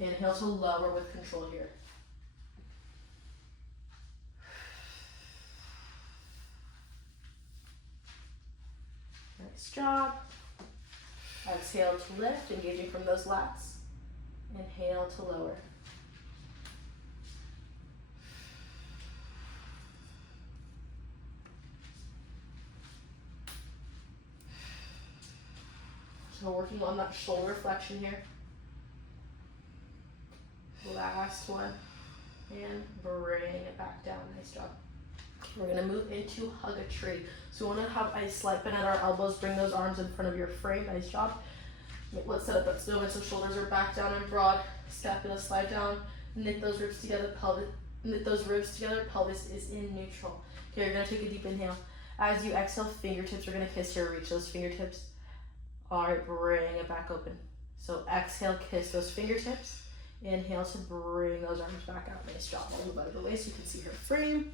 Inhale to lower with control here. Nice job. Exhale to lift, engaging from those lats. Inhale to lower. So working on that shoulder flexion here. Last one. And bring it back down. Nice job. We're going to move into hug a tree. So we want to have a slight bend at our elbows. Bring those arms in front of your frame. Nice job. Let's set up that snowman so shoulders are back down and broad. Scapula slide down. Knit those ribs together. Pelvis is in neutral. Okay, you're going to take a deep inhale. As you exhale, fingertips are going to kiss here. Reach those fingertips. All right, bring it back open. So exhale, kiss those fingertips. Inhale to bring those arms back out. Nice job. I'll move out of the way so you can see her frame.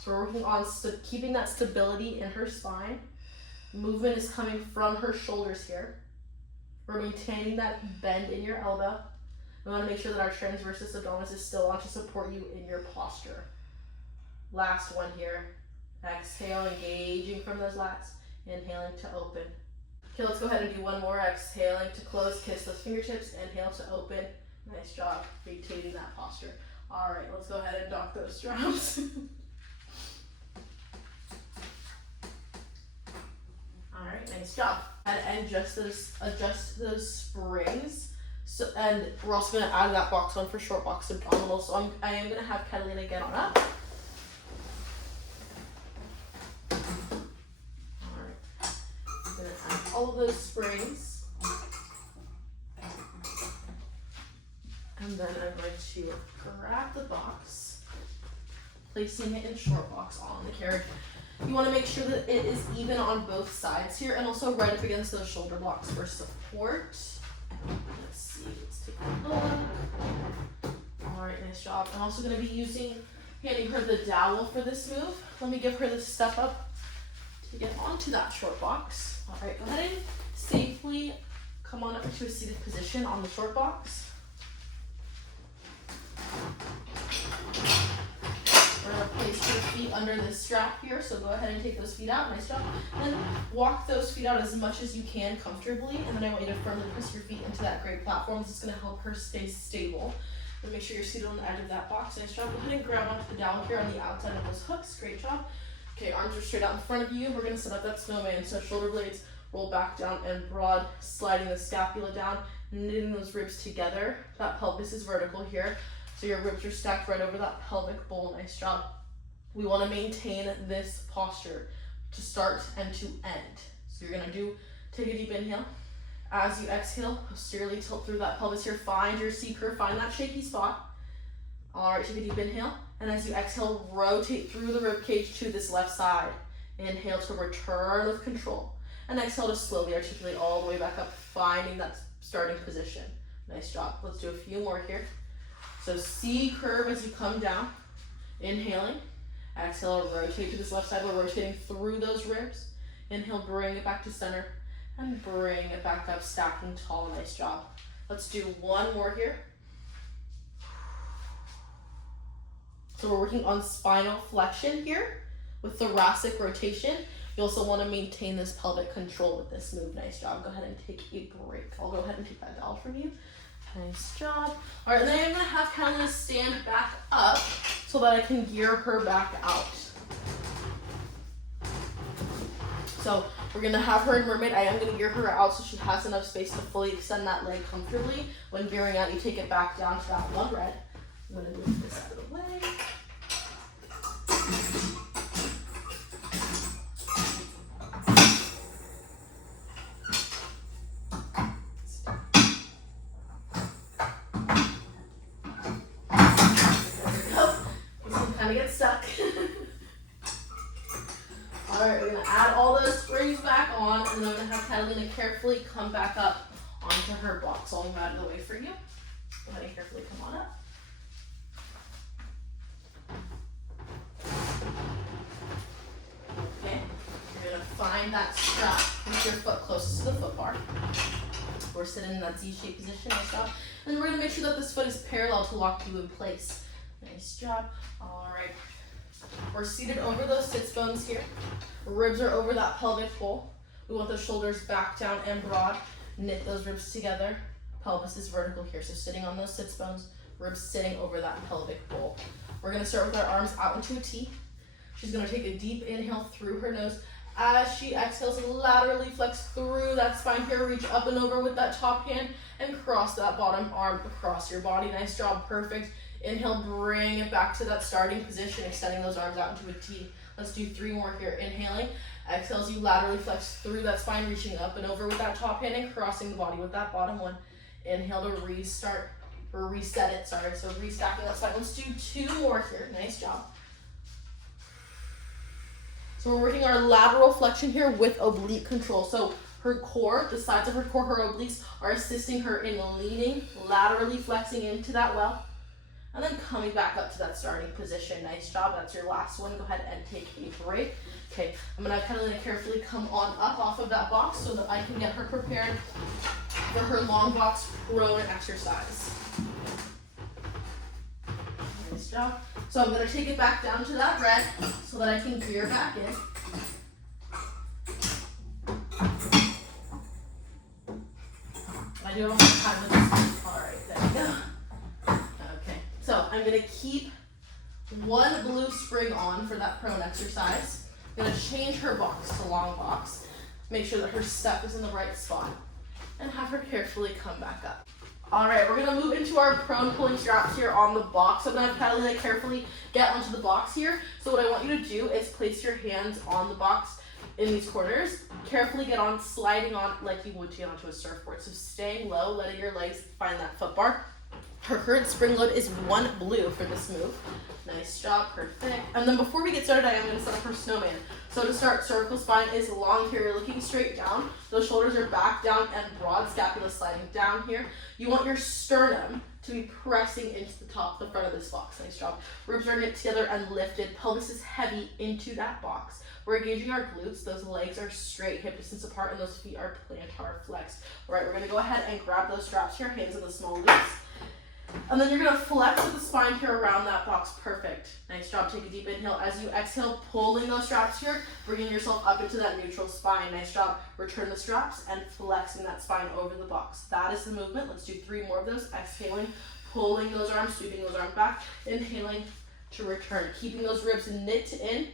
So we're working on keeping that stability in her spine. Movement is coming from her shoulders here. We're maintaining that bend in your elbow. We want to make sure that our transversus abdominis is still on to support you in your posture. Last one here. Exhale, engaging from those lats. Inhaling to open. Okay, let's go ahead and do one more. Exhaling to close, kiss those fingertips. Inhale to open. Nice job, maintaining that posture. All right, let's go ahead and dock those straps. All right, nice job. And adjust those springs. So, and we're also gonna add that box on for short box abdominals. So I am gonna have Catalina get on up. All right, I'm gonna add all of those springs. And then I'm going to grab the box, placing it in short box on the carriage. You want to make sure that it is even on both sides here and also right up against those shoulder blocks for support. Let's see, let's take a look. All right, nice job. I'm also going to be handing her the dowel for this move. Let me give her the step up to get onto that short box. All right, go ahead and safely come on up into a seated position on the short box. We're going to place your feet under this strap here, so go ahead and take those feet out. Nice job. And walk those feet out as much as you can comfortably, and then I want you to firmly press your feet into that great platform. This is going to help her stay stable. And make sure you're seated on the edge of that box. Nice job. Go ahead and grab onto the dowel here on the outside of those hooks. Great job. Okay, arms are straight out in front of you. We're going to set up that snowman. So shoulder blades roll back down and broad, sliding the scapula down, knitting those ribs together. That pelvis is vertical here. So your ribs are stacked right over that pelvic bowl. Nice job. We want to maintain this posture to start and to end. So you're going to take a deep inhale. As you exhale, posteriorly tilt through that pelvis here. Find your C curve, find that shaky spot. All right, take a deep inhale. And as you exhale, rotate through the rib cage to this left side. Inhale to return with control. And exhale to slowly articulate all the way back up, finding that starting position. Nice job. Let's do a few more here. So C curve as you come down. Inhaling. Exhale, rotate to this left side. We're rotating through those ribs. Inhale, bring it back to center. And bring it back up, stacking tall. Nice job. Let's do one more here. So we're working on spinal flexion here with thoracic rotation. You also want to maintain this pelvic control with this move. Nice job. Go ahead and take a break. I'll go ahead and take that down from you. Nice job. All right, and then I'm going to have Catalina stand back up so that I can gear her back out. So we're going to have her in mermaid. I am going to gear her out so she has enough space to fully extend that leg comfortably. When gearing out, you take it back down to that one red. I'm going to move this out of the way. Get stuck. Alright, we're going to add all those springs back on, and then I'm going to have Catalina carefully come back up onto her box. I'll move out of the way for you. Go ahead and carefully come on up. Okay, you're going to find that strap with your foot closest to the foot bar. We're sitting in that Z-shaped position, nice job. And then we're going to make sure that this foot is parallel to lock you in place. Nice job. All right. We're seated over those sits bones here. Ribs are over that pelvic bowl. We want the shoulders back down and broad. Knit those ribs together. Pelvis is vertical here. So sitting on those sits bones, ribs sitting over that pelvic bowl. We're going to start with our arms out into a T. She's going to take a deep inhale through her nose. As she exhales, laterally flex through that spine here. Reach up and over with that top hand and cross that bottom arm across your body. Nice job. Perfect. Inhale, bring it back to that starting position, extending those arms out into a T. Let's do 3 more here. Inhaling, exhales, you laterally flex through that spine, reaching up and over with that top hand and crossing the body with that bottom one. Inhale to restart, or reset it, sorry. So restacking that spine. Let's do 2 more here. Nice job. So we're working our lateral flexion here with oblique control. So her core, the sides of her core, her obliques are assisting her in leaning, laterally flexing into that well. And then coming back up to that starting position. Nice job. That's your last one. Go ahead and take a break. Okay, I'm going to Catalina carefully come on up off of that box so that I can get her prepared for her long box row exercise. Nice job. So I'm going to take it back down to that red so that I can gear back in. I do have time with this. All right, there we go. So I'm going to keep one blue spring on for that prone exercise. I'm going to change her box to long box. Make sure that her step is in the right spot. And have her carefully come back up. Alright, we're going to move into our prone pulling straps here on the box. So I'm going to have Catalina carefully get onto the box here. So what I want you to do is place your hands on the box in these corners. Carefully get on, sliding on like you would to get onto a surfboard. So staying low, letting your legs find that foot bar. Her current spring load is 1 blue for this move. Nice job, perfect. And then before we get started, I am going to set up her snowman. So to start, cervical spine is long here. You're looking straight down. Those shoulders are back down and broad, scapula sliding down here. You want your sternum to be pressing into the top, the front of this box. Nice job. Ribs are knit together and lifted. Pelvis is heavy into that box. We're engaging our glutes. Those legs are straight, hip distance apart, and those feet are plantar flexed. All right, we're going to go ahead and grab those straps here, hands in the small loops. And then you're going to flex with the spine here around that box. Perfect. Nice job. Take a deep inhale. As you exhale, pulling those straps here, bringing yourself up into that neutral spine. Nice job. Return the straps and flexing that spine over the box. That is the movement. Let's do 3 more of those. Exhaling, pulling those arms, sweeping those arms back. Inhaling to return. Keeping those ribs knit in.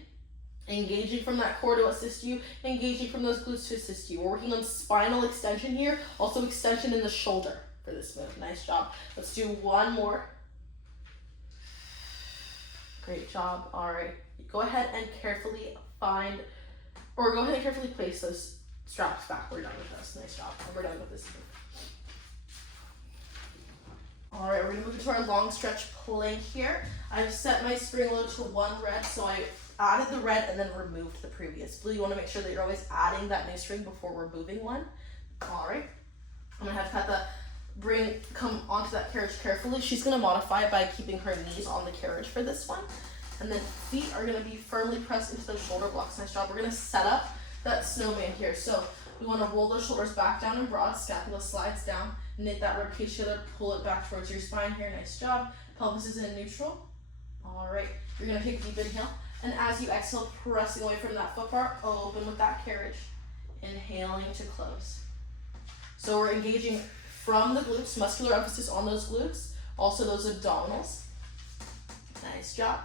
Engaging from that core to assist you. Engaging from those glutes to assist you. We're working on spinal extension here. Also extension in the shoulder for this move. Nice job. Let's do 1 more. Great job. All right. Go ahead and carefully place those straps back. We're done with this. Nice job. And we're done with this move. All right, we're gonna move into our long stretch plank here. I've set my spring load to 1 red, so I added the red and then removed the previous blue. You wanna make sure that you're always adding that new string before removing one. All right, I'm gonna have Katha come onto that carriage carefully. She's gonna modify by keeping her knees on the carriage for this one. And then feet are gonna be firmly pressed into those shoulder blocks. Nice job. We're gonna set up that snowman here. So we wanna roll those shoulders back down and broad, scapula slides down, knit that rib cage together, pull it back towards your spine here. Nice job. Pelvis is in neutral. All right, you're gonna take a deep inhale. And as you exhale, pressing away from that foot bar, open with that carriage. Inhaling to close. So we're engaging from the glutes, muscular emphasis on those glutes, also those abdominals. Nice job.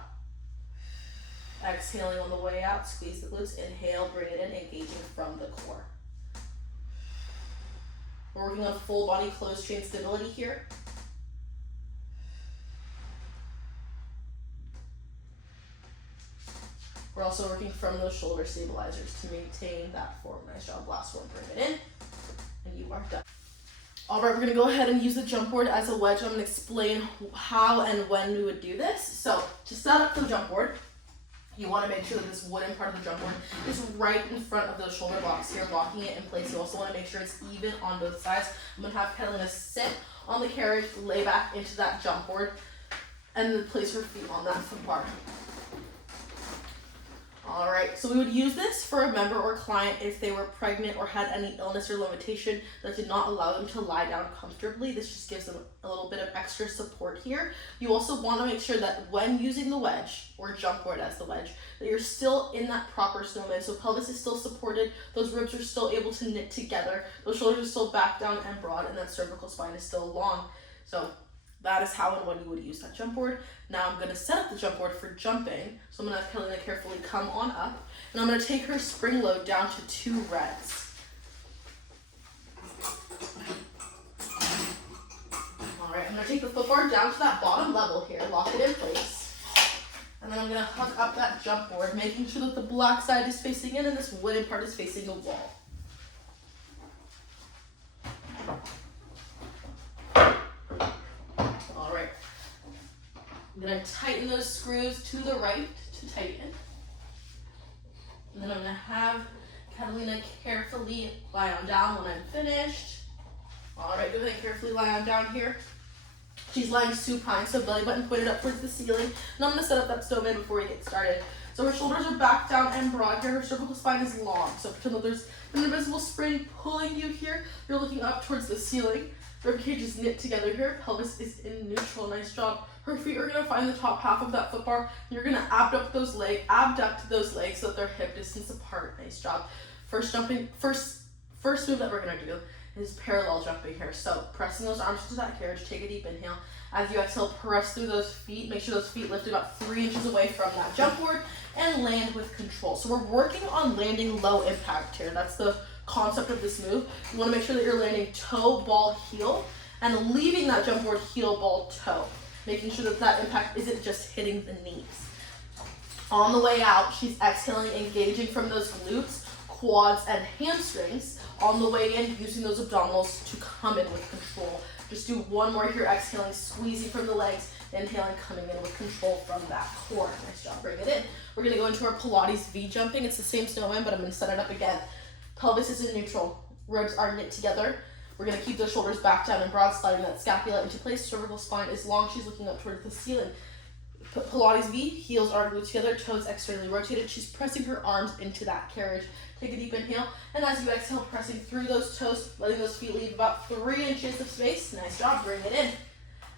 Exhaling on the way out, squeeze the glutes, inhale, bring it in, engaging from the core. We're working on full body closed chain stability here. We're also working from those shoulder stabilizers to maintain that form. Nice job. Last one, bring it in, and you are done. All right, we're gonna go ahead and use the jump board as a wedge. I'm gonna explain how and when we would do this. So to set up the jump board, you wanna make sure that this wooden part of the jump board is right in front of those shoulder blocks here, locking it in place. You also wanna make sure it's even on both sides. I'm gonna have Catalina sit on the carriage, lay back into that jump board, and then place her feet on that foot bar. All right, so we would use this for a member or client if they were pregnant or had any illness or limitation that did not allow them to lie down comfortably. This just gives them a little bit of extra support here. You also want to make sure that when using the wedge, or jump board as the wedge, that you're still in that proper snowman. So pelvis is still supported, those ribs are still able to knit together, those shoulders are still back down and broad, and that cervical spine is still long. So that is how and when you would use that jump board. Now I'm going to set up the jump board for jumping. So I'm going to have Catalina carefully come on up. And I'm going to take her spring load down to 2 reds. Alright, I'm going to take the foot bar down to that bottom level here, lock it in place. And then I'm going to hook up that jump board, making sure that the black side is facing in and this wooden part is facing the wall. I'm going to tighten those screws to the right to tighten. And then I'm going to have Catalina carefully lie on down when I'm finished. Alright, go ahead and carefully lie on down here. She's lying supine, so belly button pointed up towards the ceiling. And I'm going to set up that snowman before we get started. So her shoulders are back down and broad here. Her cervical spine is long. So pretend that there's an invisible spring pulling you here. You're looking up towards the ceiling. Rib cage is knit together here. Pelvis is in neutral. Nice job. Her feet are going to find the top half of that foot bar. You're going to abduct those legs so that they're hip distance apart. Nice job. First move that we're going to do is parallel jumping here. So pressing those arms to that carriage, take a deep inhale. As you exhale, press through those feet. Make sure those feet lift about 3 inches away from that jump board and land with control. So we're working on landing low impact here. That's the concept of this move. You want to make sure that you're landing toe, ball, heel, and leaving that jump board heel, ball, toe. Making sure that that impact isn't just hitting the knees. On the way out, she's exhaling, engaging from those glutes, quads, and hamstrings. On the way in, using those abdominals to come in with control. Just do one more here, exhaling, squeezing from the legs, inhaling, coming in with control from that core. Nice job, bring it in. We're gonna go into our Pilates V jumping. It's the same snowman, but I'm gonna set it up again. Pelvis is in neutral, ribs are knit together. We're gonna keep those shoulders back down and broad, sliding that scapula into place. Cervical spine is long, she's looking up towards the ceiling. Pilates V, heels are glued together, toes externally rotated. She's pressing her arms into that carriage. Take a deep inhale, and as you exhale, pressing through those toes, letting those feet leave about 3 inches of space. Nice job, bring it in.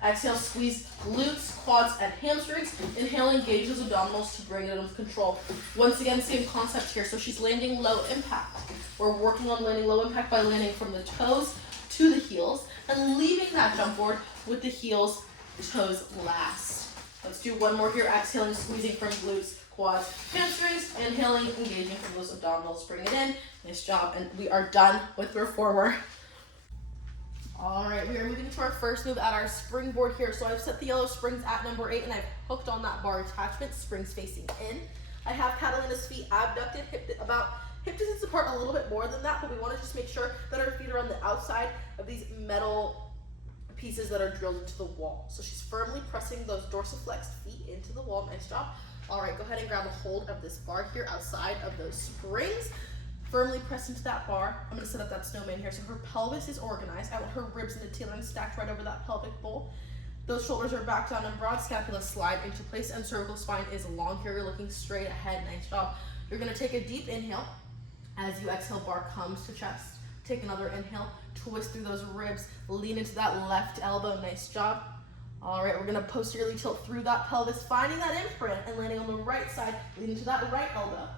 Exhale, squeeze glutes, quads, and hamstrings. Inhale, engage those abdominals to bring it in with control. Once again, same concept here. So she's landing low impact. We're working on landing low impact by landing from the toes to the heels and leaving that jump board with the heels, toes last. Let's do one more here. Exhaling, squeezing from glutes, quads, hamstrings. Inhaling, engaging from those abdominals. Bring it in. Nice job. And we are done with reformer. All right, we are moving to our first move at our springboard here. So I've set the yellow springs at number 8 and I've hooked on that bar attachment, springs facing in. I have Catalina's feet abducted, hip about hip distance apart a little bit more than that, but we want to just make sure that her feet are on the outside of these metal pieces that are drilled into the wall. So she's firmly pressing those dorsiflexed feet into the wall. Nice job. All right, go ahead and grab a hold of this bar here outside of those springs. Firmly press into that bar. I'm gonna set up that snowman here so her pelvis is organized. I want her ribs and the tailbone stacked right over that pelvic bowl. Those shoulders are back down and broad, scapula slide into place, and cervical spine is long here. You're looking straight ahead. Nice job. You're gonna take a deep inhale. As you exhale, bar comes to chest. Take another inhale, twist through those ribs, lean into that left elbow. Nice job. All right, we're gonna posteriorly tilt through that pelvis, finding that imprint and landing on the right side, lean into that right elbow.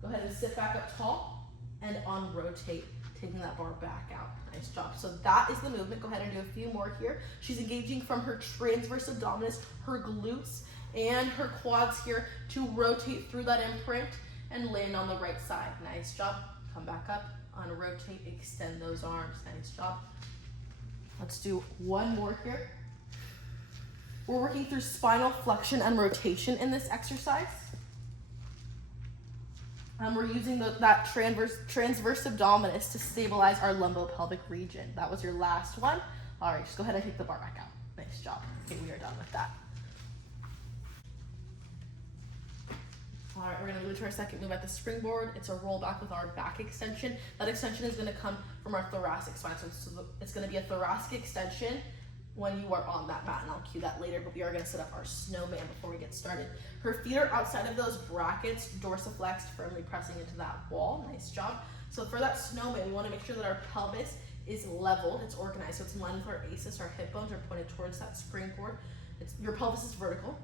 Go ahead and sit back up tall and on-rotate, taking that bar back out. Nice job. So that is the movement. Go ahead and do a few more here. She's engaging from her transverse abdominis, her glutes, and her quads here to rotate through that imprint and land on the right side. Nice job. Come back up, on-rotate, extend those arms. Nice job. Let's do one more here. We're working through spinal flexion and rotation in this exercise. We're using that transverse abdominis to stabilize our lumbopelvic region. That was your last one. All right, just go ahead and take the bar back out. Nice job. Okay, we are done with that. All right, we're gonna move to our second move at the springboard. It's a roll back with our back extension. That extension is gonna come from our thoracic spine. So it's gonna be a thoracic extension when you are on that mat, and I'll cue that later, but we are gonna set up our snowman before we get started. Her feet are outside of those brackets, dorsiflexed, firmly pressing into that wall. Nice job. So for that snowman, we wanna make sure that our pelvis is leveled, it's organized, so it's in line with our ACES, our hip bones are pointed towards that springboard. Your pelvis is vertical.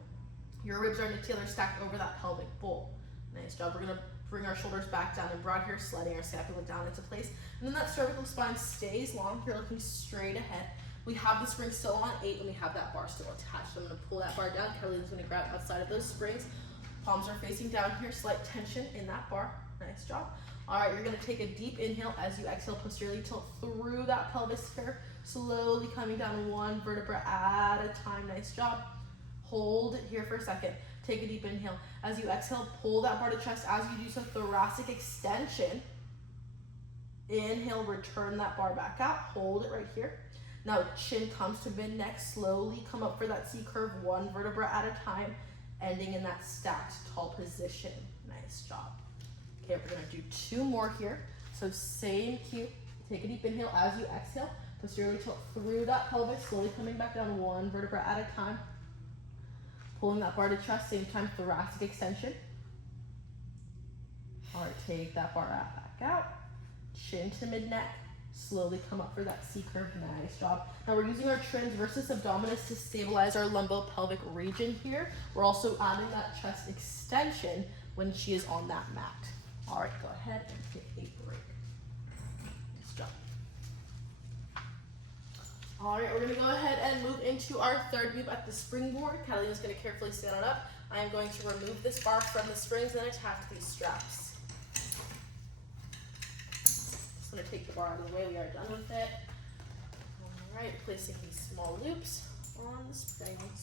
Your ribs are in the tailor stacked over that pelvic bowl. Nice job. We're gonna bring our shoulders back down and broad here, sliding our scapula down into place. And then that cervical spine stays long. You're looking straight ahead. We have the spring still on 8 and we have that bar still attached. So I'm gonna pull that bar down. Carolina's gonna grab outside of those springs. Palms are facing down here, slight tension in that bar. Nice job. All right, you're gonna take a deep inhale as you exhale, posteriorly tilt through that pelvis sphere, slowly coming down one vertebra at a time. Nice job. Hold it here for a second. Take a deep inhale. As you exhale, pull that bar to chest. As you do so, thoracic extension. Inhale, return that bar back out. Hold it right here. Now chin comes to mid-neck. Slowly come up for that C-curve, one vertebra at a time, ending in that stacked tall position. Nice job. Okay, we're gonna do 2 more here. So same cue. Take a deep inhale as you exhale. Posteriorly tilt through that pelvis, slowly coming back down one vertebra at a time. Pulling that bar to chest, same time thoracic extension. All right, take that bar back out. Chin to mid-neck. Slowly come up for that C-curve. Nice job. Now we're using our transversus abdominis to stabilize our lumbopelvic region here. We're also adding that chest extension when she is on that mat. All right, go ahead and take a break. Nice job. All right, we're gonna go ahead and move into our third move at the springboard. Catalina's gonna carefully stand it up. I am going to remove this bar from the springs and attach these straps. Just gonna take the bar out of the way, we are done with it. All right, placing these small loops on the springs.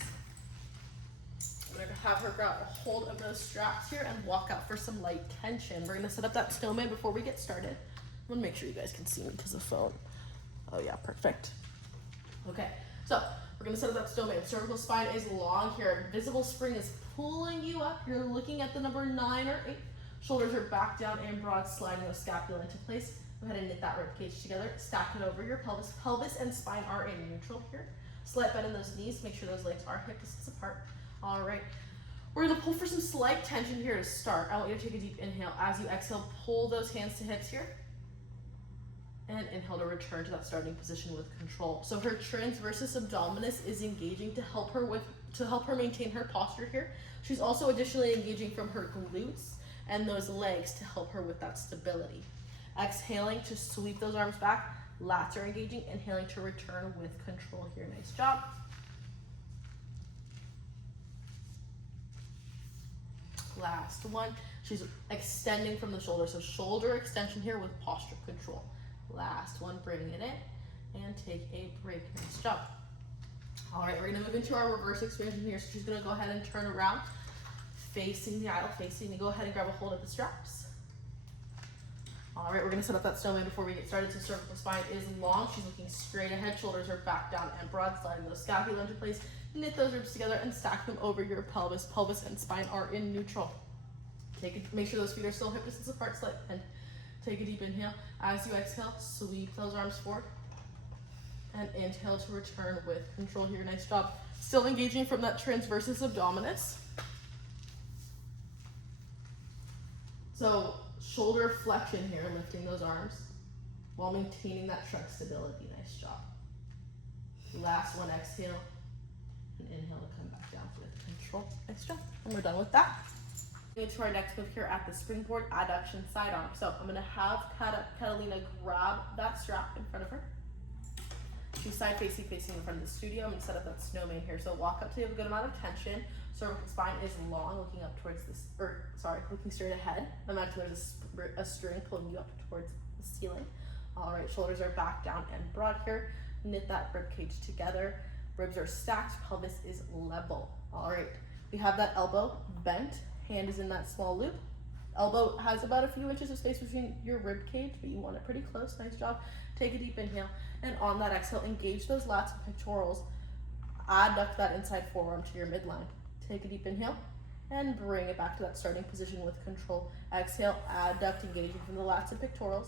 I'm gonna have her grab a hold of those straps here and walk out for some light tension. We're gonna set up that snowman before we get started. I'm gonna make sure you guys can see me because of the phone. Oh yeah, perfect. Okay, so we're gonna set up that snowman. Cervical spine is long here. Visible spring is pulling you up. You're looking at the number 9 or 8. Shoulders are back down and broad, sliding the scapula into place. Go ahead and knit that rib cage together. Stack it over your pelvis. Pelvis and spine are in neutral here. Slight bend in those knees. Make sure those legs are hip distance apart. All right. We're gonna pull for some slight tension here to start. I want you to take a deep inhale. As you exhale, pull those hands to hips here. And inhale to return to that starting position with control. So her transversus abdominis is engaging to help her maintain her posture here. She's also additionally engaging from her glutes and those legs to help her with that stability. Exhaling to sweep those arms back. Lats are engaging. Inhaling to return with control here. Nice job. Last one. She's extending from the shoulder. So shoulder extension here with posture control. Last one, bringing it in and take a break. Nice job. All right, we're gonna move into our reverse expansion here. So she's gonna go ahead and turn around, facing the aisle, facing, and go ahead and grab a hold of the straps. All right, we're gonna set up that snowman before we get started. So cervical spine is long. She's looking straight ahead. Shoulders are back, down, and broad. Sliding those scapula into place. Knit those ribs together and stack them over your pelvis. Pelvis and spine are in neutral. Make sure those feet are still hip distance apart. And take a deep inhale. As you exhale, sweep those arms forward. And inhale to return with control here. Nice job. Still engaging from that transversus abdominis. So shoulder flexion here, lifting those arms while maintaining that trunk stability. Nice job. Last one, exhale. And inhale to come back down with control. Nice job. And we're done with that. Into our next move here at the springboard adduction sidearm. So I'm going to have Catalina grab that strap in front of her. She's side facing in front of the studio. I'm going to set up that snowman here. So walk up till you have a good amount of tension. Cervical spine is long, looking up towards this, looking straight ahead. Imagine there's a string pulling you up towards the ceiling. All right, shoulders are back, down, and broad here. Knit that rib cage together. Ribs are stacked, pelvis is level. All right, we have that elbow bent. Hand is in that small loop. Elbow has about a few inches of space between your rib cage, but you want it pretty close. Nice job. Take a deep inhale, and on that exhale, engage those lats and pectorals. Adduct that inside forearm to your midline. Take a deep inhale, and bring it back to that starting position with control. Exhale, adduct, engaging from the lats and pectorals.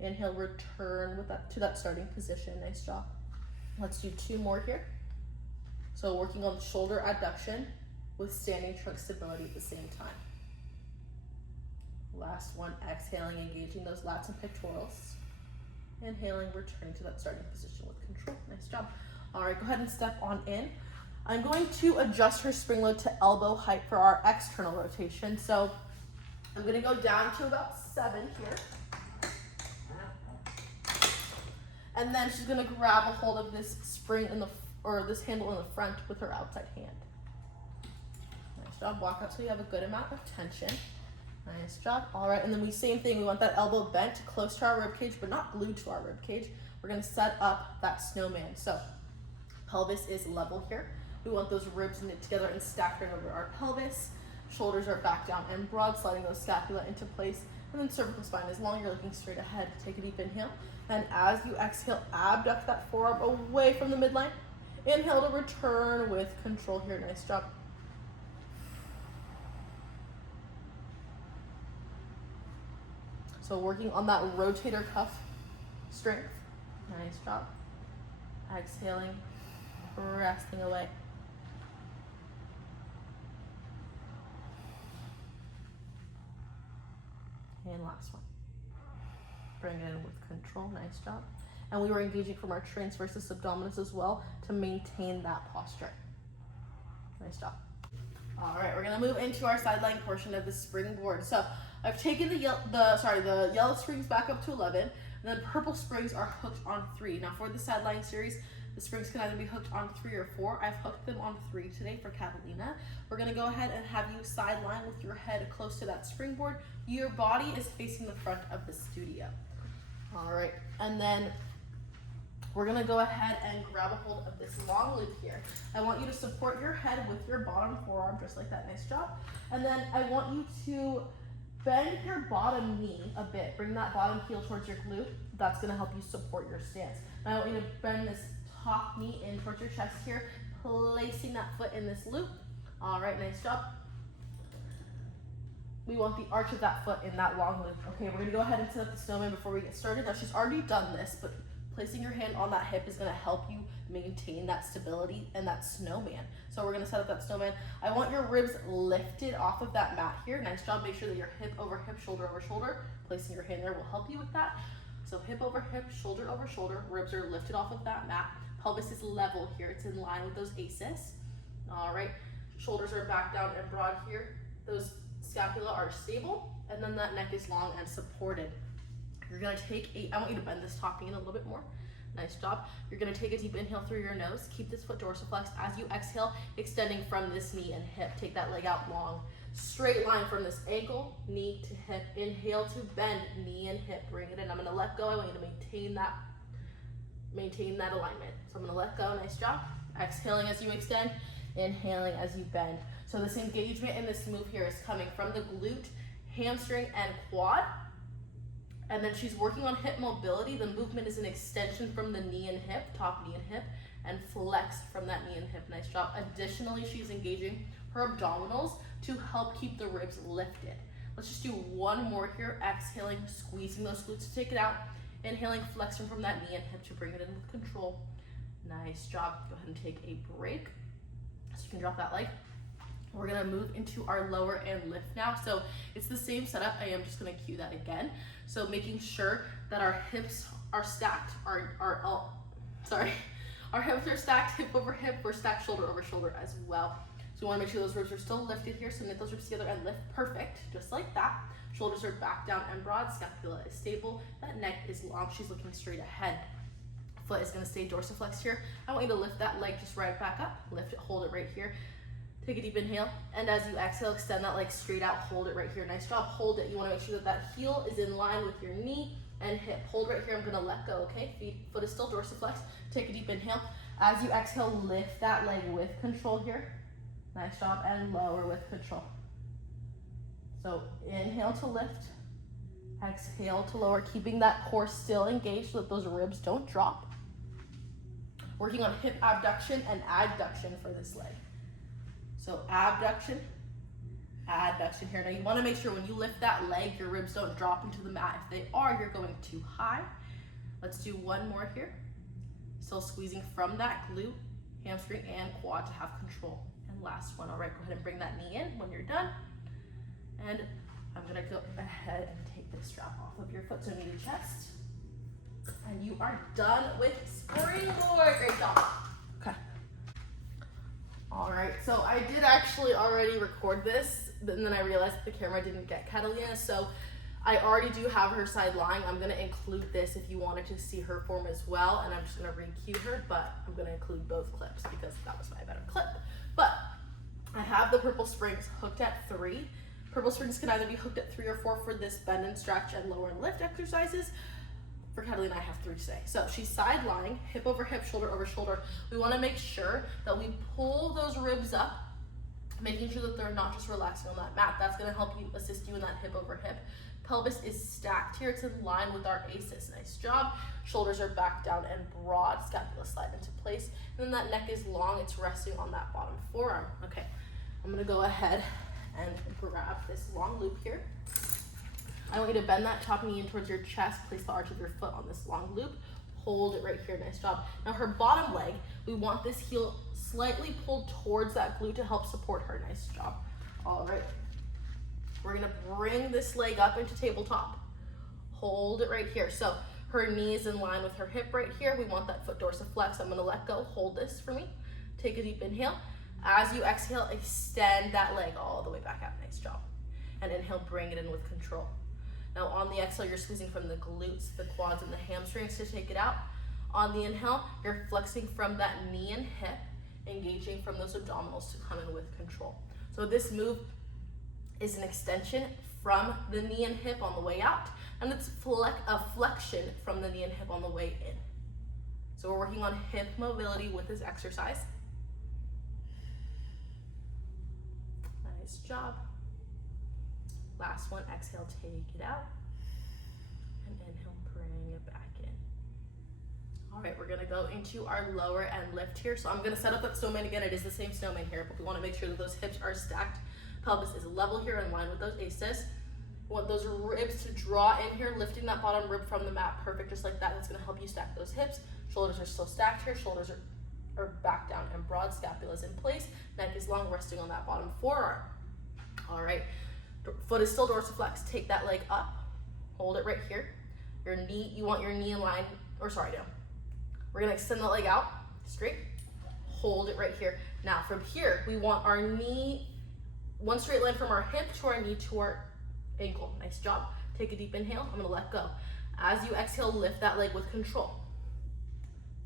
Inhale, return with that to that starting position. Nice job. Let's do 2 more here. So working on shoulder adduction with standing trunk stability at the same time. Last one, exhaling, engaging those lats and pectorals. Inhaling, returning to that starting position with control. Nice job. All right, go ahead and step on in. I'm going to adjust her spring load to elbow height for our external rotation. So I'm going to go down to about 7 here. And then she's going to grab a hold of this spring this handle in the front with her outside hand. Nice job. Walk up so you have a good amount of tension. Nice job. All right, and then same thing. We want that elbow bent close to our rib cage, but not glued to our rib cage. We're going to set up that snowman. So pelvis is level here. We want those ribs knit together and stacked right over our pelvis. Shoulders are back, down, and broad, sliding those scapula into place. And then cervical spine is long. You're looking straight ahead. Take a deep inhale. And as you exhale, abduct that forearm away from the midline. Inhale to return with control here. Nice job. So working on that rotator cuff strength. Nice job. Exhaling, resting away. And last one. Bring it in with control. Nice job. And we were engaging from our transversus abdominis as well to maintain that posture. Nice job. All right, we're gonna move into our sideline portion of the springboard. So I've taken the yellow springs back up to 11, and then purple springs are hooked on 3. Now for the sideline series, the springs can either be hooked on 3 or 4. I've hooked them on 3 today for Catalina. We're gonna go ahead and have you sideline with your head close to that springboard. Your body is facing the front of the studio. All right, and then we're gonna go ahead and grab a hold of this long loop here. I want you to support your head with your bottom forearm, just like that. Nice job. And then I want you to bend your bottom knee a bit. Bring that bottom heel towards your glute. That's gonna help you support your stance. And I want you to bend this top knee in towards your chest here, placing that foot in this loop. All right, nice job. We want the arch of that foot in that long loop. Okay, we're gonna go ahead and set up the snowman before we get started. Now she's already done this, but placing your hand on that hip is gonna help you maintain that stability and that snowman. So we're gonna set up that snowman. I want your ribs lifted off of that mat here. Nice job. Make sure that you're hip over hip, shoulder over shoulder. Placing your hand there will help you with that. So hip over hip, shoulder over shoulder. Ribs are lifted off of that mat. Pelvis is level here. It's in line with those aces. All right. Shoulders are back, down, and broad here. Those scapula are stable, and then that neck is long and supported. You're gonna take I want you to bend this top knee in a little bit more. Nice job. You're gonna take a deep inhale through your nose. Keep this foot dorsiflexed as you exhale, extending from this knee and hip. Take that leg out long. Straight line from this ankle, knee to hip. Inhale to bend, knee and hip. Bring it in. I'm gonna let go. I want you to maintain that alignment. So I'm gonna let go. Nice job. Exhaling as you extend, inhaling as you bend. So this engagement in this move here is coming from the glute, hamstring, and quad. And then she's working on hip mobility. The movement is an extension from the knee and hip, top knee and hip, and flex from that knee and hip. Nice job. Additionally, she's engaging her abdominals to help keep the ribs lifted. Let's just do one more here. Exhaling, squeezing those glutes to take it out. Inhaling, flexing from that knee and hip to bring it in with control. Nice job. Go ahead and take a break. So you can drop that leg. We're gonna move into our lower and lift now. So it's the same setup. I am just gonna cue that again. So making sure that our hips are stacked, our hips are stacked, hip over hip. We're stacked shoulder over shoulder as well. So we wanna make sure those ribs are still lifted here. So knit those ribs together and lift, perfect, just like that. Shoulders are back down and broad, scapula is stable. That neck is long, she's looking straight ahead. Foot is gonna stay dorsiflexed here. I want you to lift that leg just right back up. Lift it, hold it right here. Take a deep inhale, and as you exhale, extend that leg straight out. Hold it right here. Nice job. Hold it. You want to make sure that that heel is in line with your knee and hip. Hold right here. I'm going to let go, okay? Foot is still dorsiflexed. Take a deep inhale. As you exhale, lift that leg with control here. Nice job. And lower with control. So inhale to lift. Exhale to lower, keeping that core still engaged so that those ribs don't drop. Working on hip abduction and adduction for this leg. So abduction, adduction here. Now you want to make sure when you lift that leg, your ribs don't drop into the mat. If they are, you're going too high. Let's do one more here. Still squeezing from that glute, hamstring, and quad to have control. And last one. All right, go ahead and bring that knee in when you're done. And I'm going to go ahead and take this strap off of your foot, so knee to chest. And you are done with springboard. Great job. Okay. All right, so I did actually already record this, and then I realized that the camera didn't get Catalina, so I already do have her side lying. I'm gonna include this if you wanted to see her form as well, and I'm just gonna re-cue her, but I'm gonna include both clips because that was my better clip. But I have the purple springs hooked at 3. Purple springs can either be hooked at 3 or 4 for this bend and stretch and lower and lift exercises. For Catalina, I have 3 today. So she's side lying, hip over hip, shoulder over shoulder. We want to make sure that we pull those ribs up, making sure that they're not just relaxing on that mat. That's going to help you, assist you in that hip over hip. Pelvis is stacked here. It's in line with our ACEs. Nice job. Shoulders are back down and broad. Scapula slide into place. And then that neck is long. It's resting on that bottom forearm. Okay, I'm going to go ahead and grab this long loop here. I want you to bend that top knee in towards your chest. Place the arch of your foot on this long loop. Hold it right here. Nice job. Now her bottom leg, we want this heel slightly pulled towards that glute to help support her. Nice job. All right. We're going to bring this leg up into tabletop. Hold it right here. So her knee is in line with her hip right here. We want that foot dorsiflex. I'm going to let go. Hold this for me. Take a deep inhale. As you exhale, extend that leg all the way back out. Nice job. And inhale, bring it in with control. Now on the exhale, you're squeezing from the glutes, the quads, and the hamstrings to take it out. On the inhale, you're flexing from that knee and hip, engaging from those abdominals to come in with control. So this move is an extension from the knee and hip on the way out, and it's a flexion from the knee and hip on the way in. So we're working on hip mobility with this exercise. Nice job. Last one, exhale, take it out. And inhale, bring it back in. All right, we're gonna go into our lower and lift here. So I'm gonna set up that snowman again. It is the same snowman here, but we wanna make sure that those hips are stacked. Pelvis is level here in line with those ACEs. We want those ribs to draw in here, lifting that bottom rib from the mat. Perfect, just like that. That's gonna help you stack those hips. Shoulders are still stacked here. Shoulders are back down and broad. Scapula's in place. Neck is long, resting on that bottom forearm. All right. Foot is still dorsiflexed. Take that leg up. Hold it right here. Your knee, you want your knee in line, or sorry, no. We're gonna extend the leg out, straight. Hold it right here. Now from here, we want our knee, one straight line from our hip to our knee to our ankle. Nice job. Take a deep inhale. I'm gonna let go. As you exhale, lift that leg with control.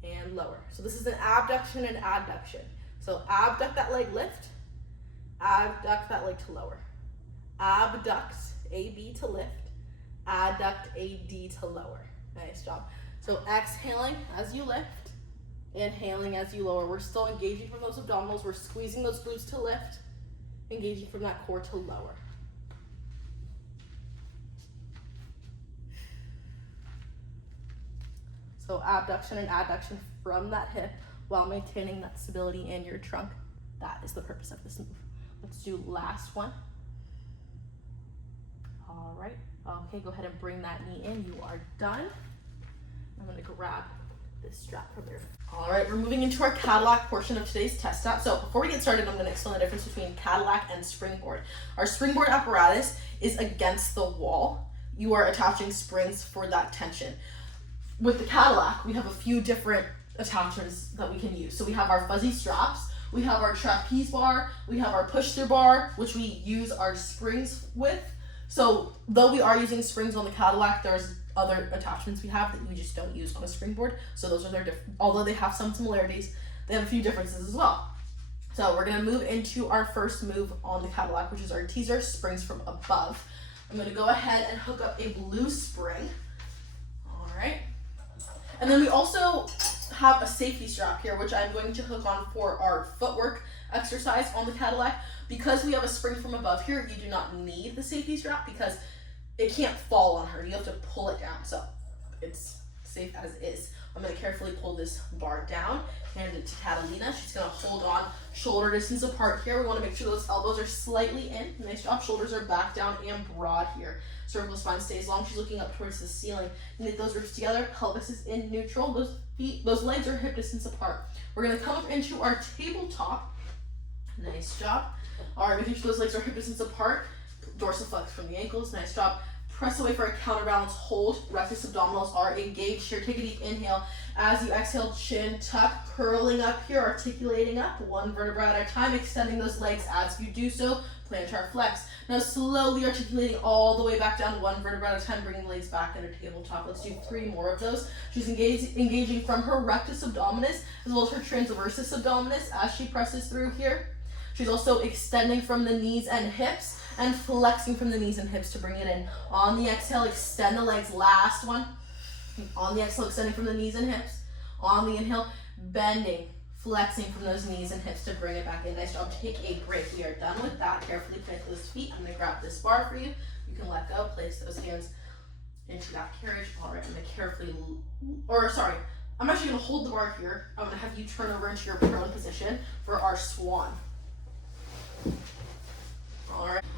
And lower. So this is an abduction and adduction. So abduct that leg, lift. Abduct that leg to lower. Abduct, AB to lift. Adduct, AD to lower. Nice job. So exhaling as you lift. Inhaling as you lower. We're still engaging from those abdominals. We're squeezing those glutes to lift. Engaging from that core to lower. So abduction and adduction from that hip while maintaining that stability in your trunk. That is the purpose of this move. Let's do last one. All right. Okay, go ahead and bring that knee in. You are done. I'm gonna grab this strap from there. All right, we're moving into our Cadillac portion of today's test out. So before we get started, I'm gonna explain the difference between Cadillac and springboard. Our springboard apparatus is against the wall. You are attaching springs for that tension. With the Cadillac, we have a few different attachments that we can use. So we have our fuzzy straps, we have our trapeze bar, we have our push-through bar, which we use our springs with. So though we are using springs on the Cadillac, there's other attachments we have that we just don't use on a springboard. So those are their different, although they have some similarities, they have a few differences as well. So we're gonna move into our first move on the Cadillac, which is our teaser, springs from above. I'm gonna go ahead and hook up a blue spring. All right. And then we also have a safety strap here, which I'm going to hook on for our footwork exercise on the Cadillac. Because we have a spring from above here, you do not need the safety strap because it can't fall on her. You have to pull it down, so it's safe as is. I'm gonna carefully pull this bar down, hand it to Catalina. She's gonna hold on shoulder distance apart here. We wanna make sure those elbows are slightly in. Nice job, shoulders are back down and broad here. Cervical spine stays long, she's looking up towards the ceiling. Knit those ribs together, pelvis is in neutral. Those legs are hip distance apart. We're gonna come up into our tabletop. Nice job. All right, making sure those legs are hip distance apart. Dorsiflex from the ankles, nice job. Press away for a counterbalance hold. Rectus abdominals are engaged here. Take a deep inhale. As you exhale, chin tuck, curling up here, articulating up, one vertebra at a time, extending those legs as you do so. Plantar flex. Now slowly articulating all the way back down, one vertebra at a time, bringing the legs back into tabletop. Let's do 3 more of those. She's engaging from her rectus abdominis as well as her transversus abdominis as she presses through here. She's also extending from the knees and hips and flexing from the knees and hips to bring it in. On the exhale, extend the legs. Last one. On the exhale, extending from the knees and hips. On the inhale, bending, flexing from those knees and hips to bring it back in. Nice job. Take a break. We are done with that. Carefully plant those feet. I'm going to grab this bar for you. You can let go. Place those hands into that carriage. All right, I'm going to carefully, I'm actually going to hold the bar here. I'm going to have you turn over into your prone position for our swan.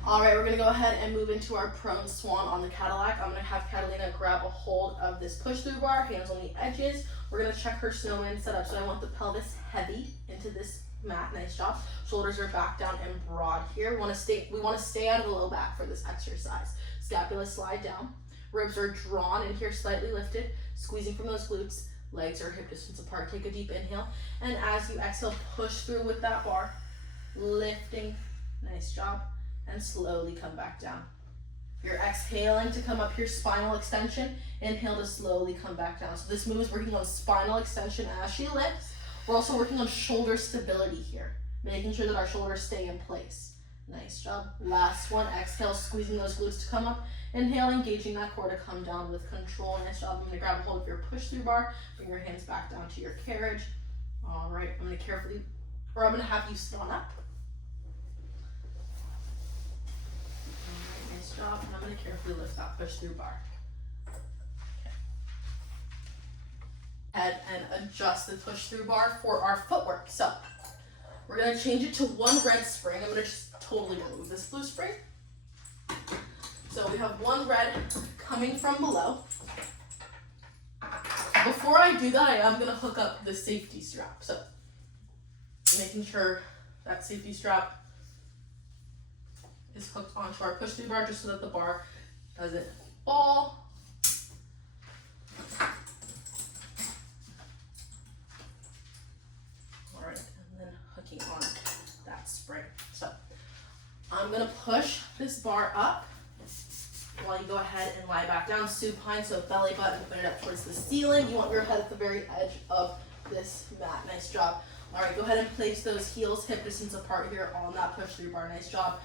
All right, we're gonna go ahead and move into our prone swan on the Cadillac. I'm gonna have Catalina grab a hold of this push-through bar, hands on the edges. We're gonna check her snowman setup. So I want the pelvis heavy into this mat. Nice job. Shoulders are back down and broad here. We wanna stay out of the low back for this exercise. Scapula slide down. Ribs are drawn in here, slightly lifted, squeezing from those glutes. Legs are hip distance apart. Take a deep inhale. And as you exhale, push through with that bar, lifting. Nice job. And slowly come back down. You're exhaling to come up here, spinal extension. Inhale to slowly come back down. So this move is working on spinal extension as she lifts. We're also working on shoulder stability here, making sure that our shoulders stay in place. Nice job. Last one, exhale, squeezing those glutes to come up. Inhale, engaging that core to come down with control. Nice job. I'm gonna grab a hold of your push-through bar, bring your hands back down to your carriage. All right, I'm gonna have you stand up. Job, and I'm going to carefully lift that push through bar. Head and adjust the push through bar for our footwork. So we're going to change it to one red spring. I'm going to just totally remove this blue spring. So we have one red coming from below. Before I do that, I am going to hook up the safety strap. So making sure that safety strap is hooked onto our push through bar just so that the bar doesn't fall. All right, and then hooking on that spring. So I'm gonna push this bar up while you go ahead and lie back down, supine, so belly button pointed up towards the ceiling. You want your head at the very edge of this mat. Nice job. All right, go ahead and place those heels hip distance apart here on that push through bar. Nice job.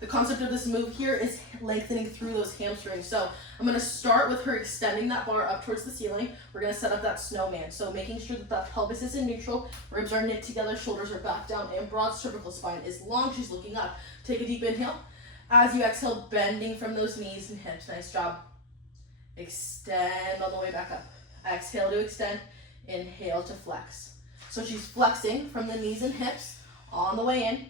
The concept of this move here is lengthening through those hamstrings. So I'm gonna start with her extending that bar up towards the ceiling. We're gonna set up that snowman. So making sure that that pelvis is in neutral, ribs are knit together, shoulders are back down and broad, cervical spine is long, she's looking up. Take a deep inhale. As you exhale, bending from those knees and hips. Nice job. Extend on the way back up. Exhale to extend, inhale to flex. So she's flexing from the knees and hips on the way in,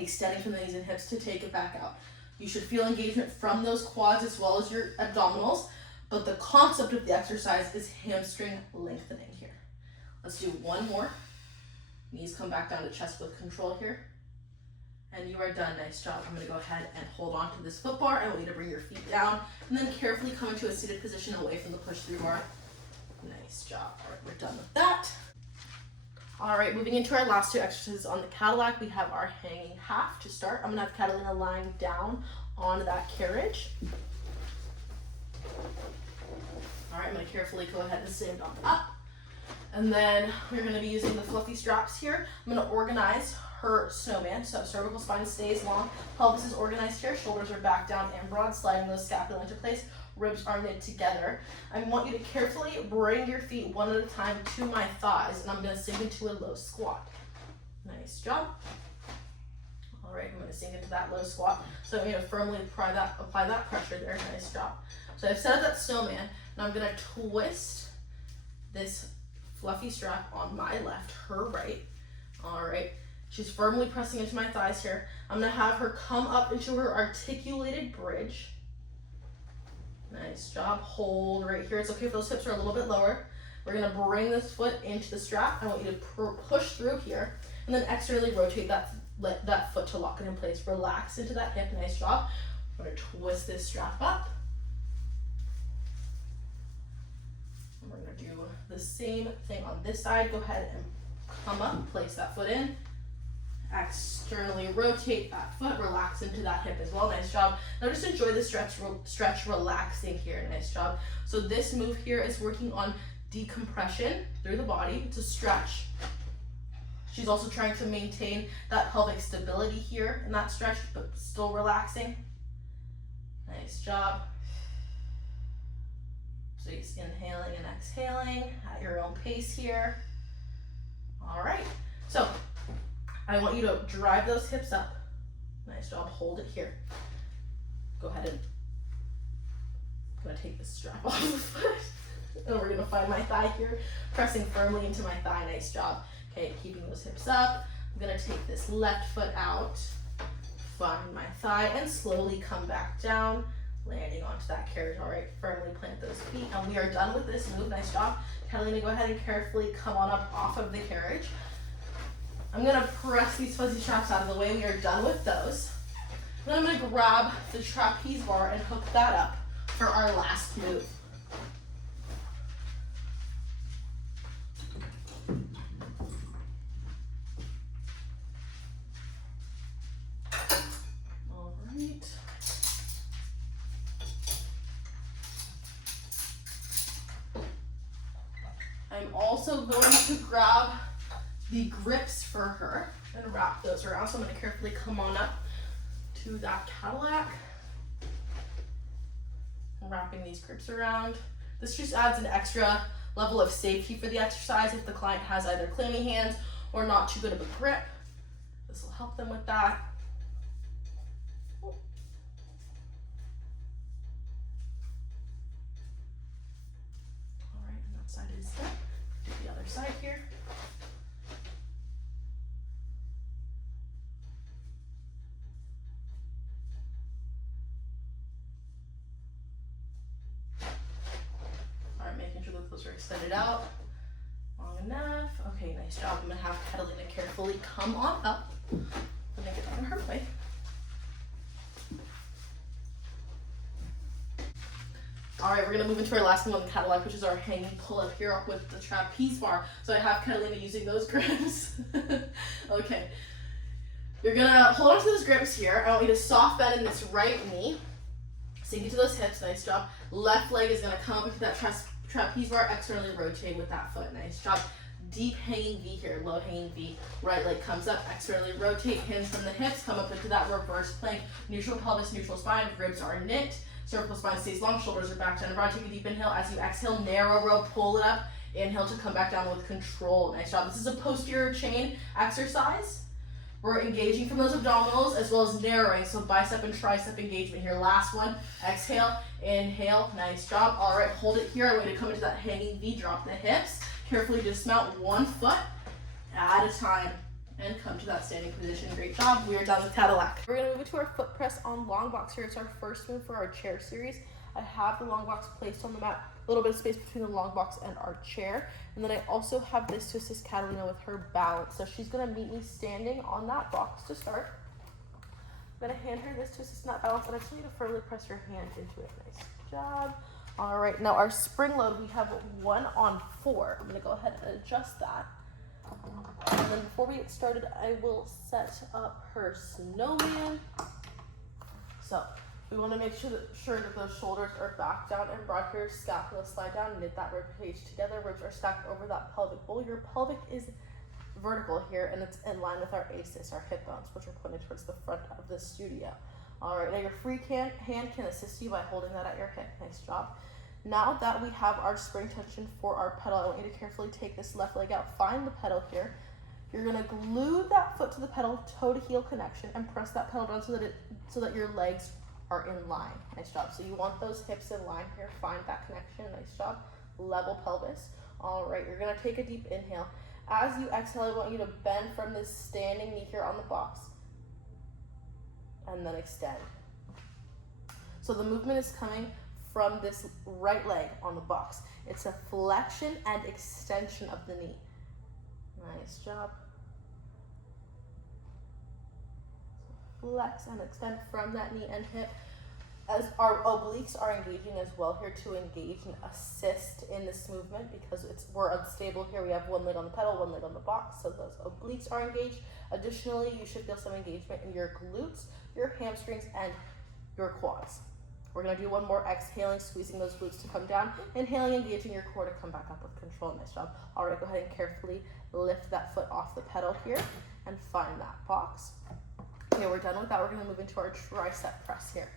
extending from the knees and hips to take it back out. You should feel engagement from those quads as well as your abdominals, but the concept of the exercise is hamstring lengthening here. Let's do one more. Knees come back down to chest with control here. And you are done. Nice job. I'm going to go ahead and hold on to this foot bar. I want you to bring your feet down and then carefully come into a seated position away from the push through bar. Nice job. All right, we're done with that. All right, moving into our last two exercises on the Cadillac, we have our hanging half to start. I'm going to have Catalina lying down on that carriage. All right, I'm going to carefully go ahead and stand on up. And then we're going to be using the fluffy straps here. I'm going to organize her snowman, so cervical spine stays long, pelvis is organized here, shoulders are back down and broad, sliding those scapula into place, ribs are knit together. I want you to carefully bring your feet one at a time to my thighs, and I'm going to sink into a low squat. Nice job. All right, I'm going to sink into that low squat, so I'm going to firmly apply that pressure there. Nice job. So I've set up that snowman, and I'm going to twist this fluffy strap on my left, her right. All right. She's firmly pressing into my thighs here. I'm gonna have her come up into her articulated bridge. Nice job. Hold right here. It's okay if those hips are a little bit lower. We're gonna bring this foot into the strap. I want you to push through here and then externally rotate that foot to lock it in place. Relax into that hip. Nice job. I'm gonna twist this strap up. And we're gonna do the same thing on this side. Go ahead and come up, place that foot in. Externally rotate that foot, relax into that hip as well. Nice job. Now just enjoy the stretch relaxing here. Nice job. So this move here is working on decompression through the body. It's a stretch. She's also trying to maintain that pelvic stability here in that stretch, but still relaxing. Nice job. So you're inhaling and exhaling at your own pace here. All right. So I want you to drive those hips up. Nice job. Hold it here. Go ahead and I'm gonna take this strap off the foot. And we're gonna find my thigh here, pressing firmly into my thigh. Nice job. Okay, keeping those hips up. I'm gonna take this left foot out, find my thigh, and slowly come back down, landing onto that carriage. All right, firmly plant those feet. And we are done with this move. Nice job. Catalina, go ahead and carefully come on up off of the carriage. I'm gonna press these fuzzy straps out of the way. We are done with those. Then I'm gonna grab the trapeze bar and hook that up for our last move. All right. I'm also going to grab the grips for her and wrap those around. So I'm going to carefully come on up to that Cadillac. Wrapping these grips around. This just adds an extra level of safety for the exercise if the client has either clammy hands or not too good of a grip. This will help them with that. All right, and that side is done. Do the other side here. Those are extended out long enough. Okay, nice job. I'm gonna have Catalina carefully come on up and make it on her way. All right, we're gonna move into our last one on the Cadillac, which is our hanging pull-up here with the trapeze bar. So I have Catalina using those grips. Okay, you're gonna hold on to those grips here. I want you to soft bend in this right knee. Sink into those hips. Nice job. Left leg is gonna come up into that trapeze bar, externally rotate with that foot. Nice job. Deep hanging V here, low hanging V. Right leg comes up, externally rotate, hands from the hips, come up into that reverse plank. Neutral pelvis, neutral spine, ribs are knit. Cervical spine stays long, shoulders are back down and broad. Take a deep inhale. As you exhale, narrow row, pull it up. Inhale to come back down with control. Nice job. This is a posterior chain exercise. We're engaging from those abdominals as well as narrowing, so bicep and tricep engagement here. Last one, exhale, inhale, nice job. All right, hold it here. I'm going to come into that hanging V, drop the hips, carefully dismount one foot at a time, and come to that standing position. Great job. We are done with Cadillac. We're going to move into our foot press on long box here. It's our first move for our chair series. I have the long box placed on the mat, a little bit of space between the long box and our chair. And then I also have this to assist Catalina with her balance. So she's gonna meet me standing on that box to start. I'm gonna hand her this to assist in that balance, and I just need to firmly press her hand into it. Nice job. All right, now our spring load, we have 1 on 4. I'm gonna go ahead and adjust that. And then before we get started, I will set up her snowman. So we want to make sure that those shoulders are back down and broad here. Scapula slide down, knit that rib cage together. Ribs are stacked over that pelvic bowl. Your pelvic is vertical here, and it's in line with our ACES, our hip bones, which are pointed towards the front of the studio. All right, now your free hand can assist you by holding that at your hip. Nice job. Now that we have our spring tension for our pedal, I want you to carefully take this left leg out, find the pedal here. You're gonna glue that foot to the pedal, toe to heel connection, and press that pedal down so that your legs are in line. Nice job. So you want those hips in line here. Find that connection. Nice job. Level pelvis. All right, you're gonna take a deep inhale. As you exhale, I want you to bend from this standing knee here on the box, and then extend. So the movement is coming from this right leg on the box. It's a flexion and extension of the knee. Nice job. Flex and extend from that knee and hip, as our obliques are engaging as well here to engage and assist in this movement, because we're unstable here. We have 1 leg on the pedal, 1 leg on the box, so those obliques are engaged. Additionally, you should feel some engagement in your glutes, your hamstrings, and your quads. We're gonna do one more, exhaling, squeezing those glutes to come down, inhaling, engaging your core to come back up with control. Nice job. All right, go ahead and carefully lift that foot off the pedal here and find that box. Okay, we're done with that. We're gonna move into our tricep press here.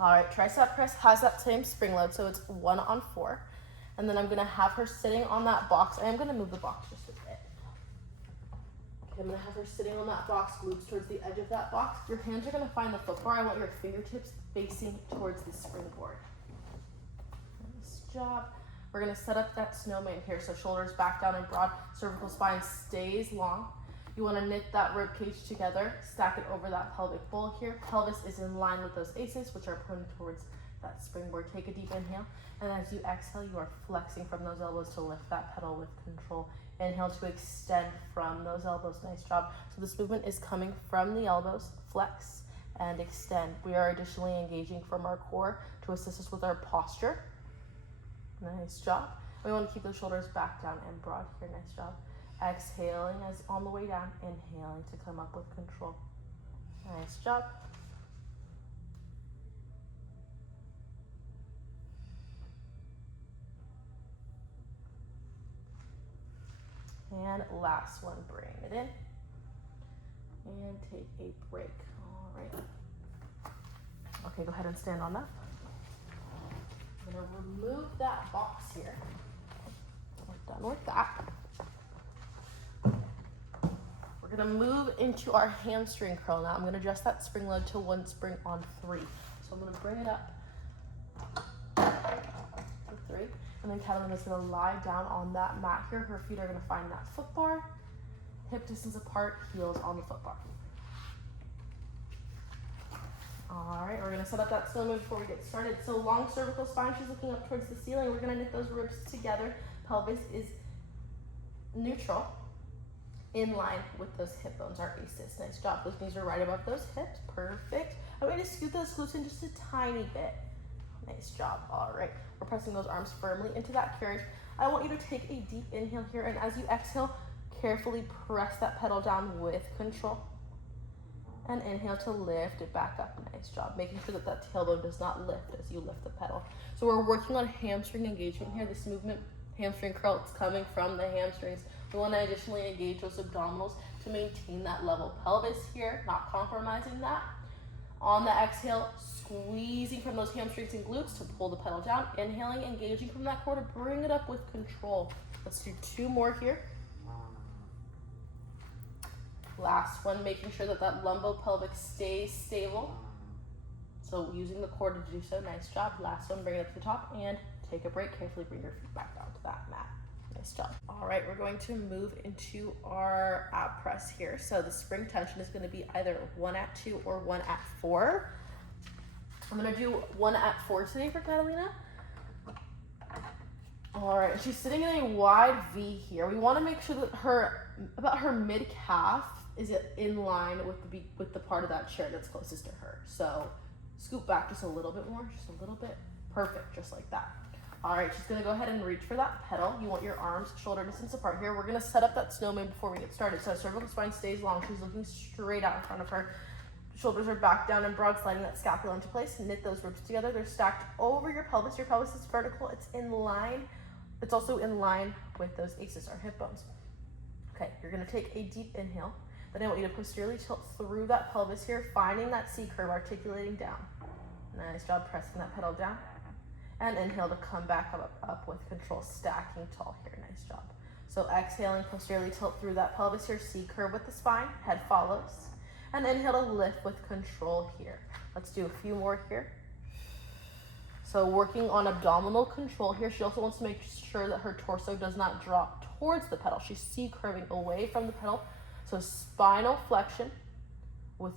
All right, tricep press has that same spring load, so it's 1 on 4. And then I'm gonna have her sitting on that box. I am gonna move the box just a bit. Okay, I'm gonna have her sitting on that box, glutes towards the edge of that box. Your hands are gonna find the foot bar. I want your fingertips facing towards the springboard. Nice job. We're gonna set up that snowman here, so shoulders back down and broad, cervical spine stays long. You wanna knit that rib cage together, stack it over that pelvic bowl here. Pelvis is in line with those ACES, which are pointed towards that springboard. Take a deep inhale, and as you exhale, you are flexing from those elbows to lift that pedal with control. Inhale to extend from those elbows. Nice job. So this movement is coming from the elbows, flex and extend. We are additionally engaging from our core to assist us with our posture. Nice job. We want to keep those shoulders back down and broad here. Nice job. Exhaling as on the way down, inhaling to come up with control. Nice job. And last one, bring it in and take a break. All right. Okay, go ahead and stand on that. I'm gonna remove that box here. We're done with that. We're gonna move into our hamstring curl now. I'm gonna adjust that spring load to 1 spring on 3. So I'm gonna bring it up to 3. And then Catalina's gonna lie down on that mat here. Her feet are gonna find that foot bar, hip distance apart, heels on the foot bar. All right, we're gonna set up that snowman before we get started. So long cervical spine, she's looking up towards the ceiling. We're gonna knit those ribs together. Pelvis is neutral, in line with those hip bones, our ACES. Nice job. Those knees are right above those hips. Perfect. I'm going to scoot those glutes in just a tiny bit. Nice job. All right. We're pressing those arms firmly into that carriage. I want you to take a deep inhale here, and as you exhale, carefully press that pedal down with control. And inhale to lift it back up. Nice job. Making sure that that tailbone does not lift as you lift the pedal. So we're working on hamstring engagement here. This movement, hamstring curl, it's coming from the hamstrings. We want to additionally engage those abdominals to maintain that level pelvis here, not compromising that. On the exhale, squeezing from those hamstrings and glutes to pull the pedal down. Inhaling, engaging from that core to bring it up with control. Let's do 2 more here. Last one, making sure that that lumbopelvic stays stable. So using the core to do so. Nice job. Last one, bring it up to the top and take a break. Carefully bring your feet back down to that mat. Nice job. All right, we're going to move into our ab press here. So the spring tension is going to be either 1 at 2 or 1 at 4. I'm going to do 1 at 4 today for Catalina. All right, she's sitting in a wide V here. We want to make sure that her mid calf is in line with the part of that chair that's closest to her. So scoop back just a little bit more, just a little bit. Perfect, just like that. All right, she's gonna go ahead and reach for that pedal. You want your arms shoulder distance apart here. We're gonna set up that snowman before we get started. So cervical spine stays long. She's looking straight out in front of her. Shoulders are back down and broad, sliding that scapula into place. Knit those ribs together. They're stacked over your pelvis. Your pelvis is vertical. It's in line. It's also in line with those aces, our hip bones. Okay, you're gonna take a deep inhale. Then I want you to posteriorly tilt through that pelvis here, finding that C curve, articulating down. Nice job pressing that pedal down. And inhale to come back up with control, stacking tall here. Nice job. So exhaling, posteriorly tilt through that pelvis here, C curve with the spine, head follows. And inhale to lift with control here. Let's do a few more here. So working on abdominal control here. She also wants to make sure that her torso does not drop towards the pedal. She's C curving away from the pedal. So spinal flexion with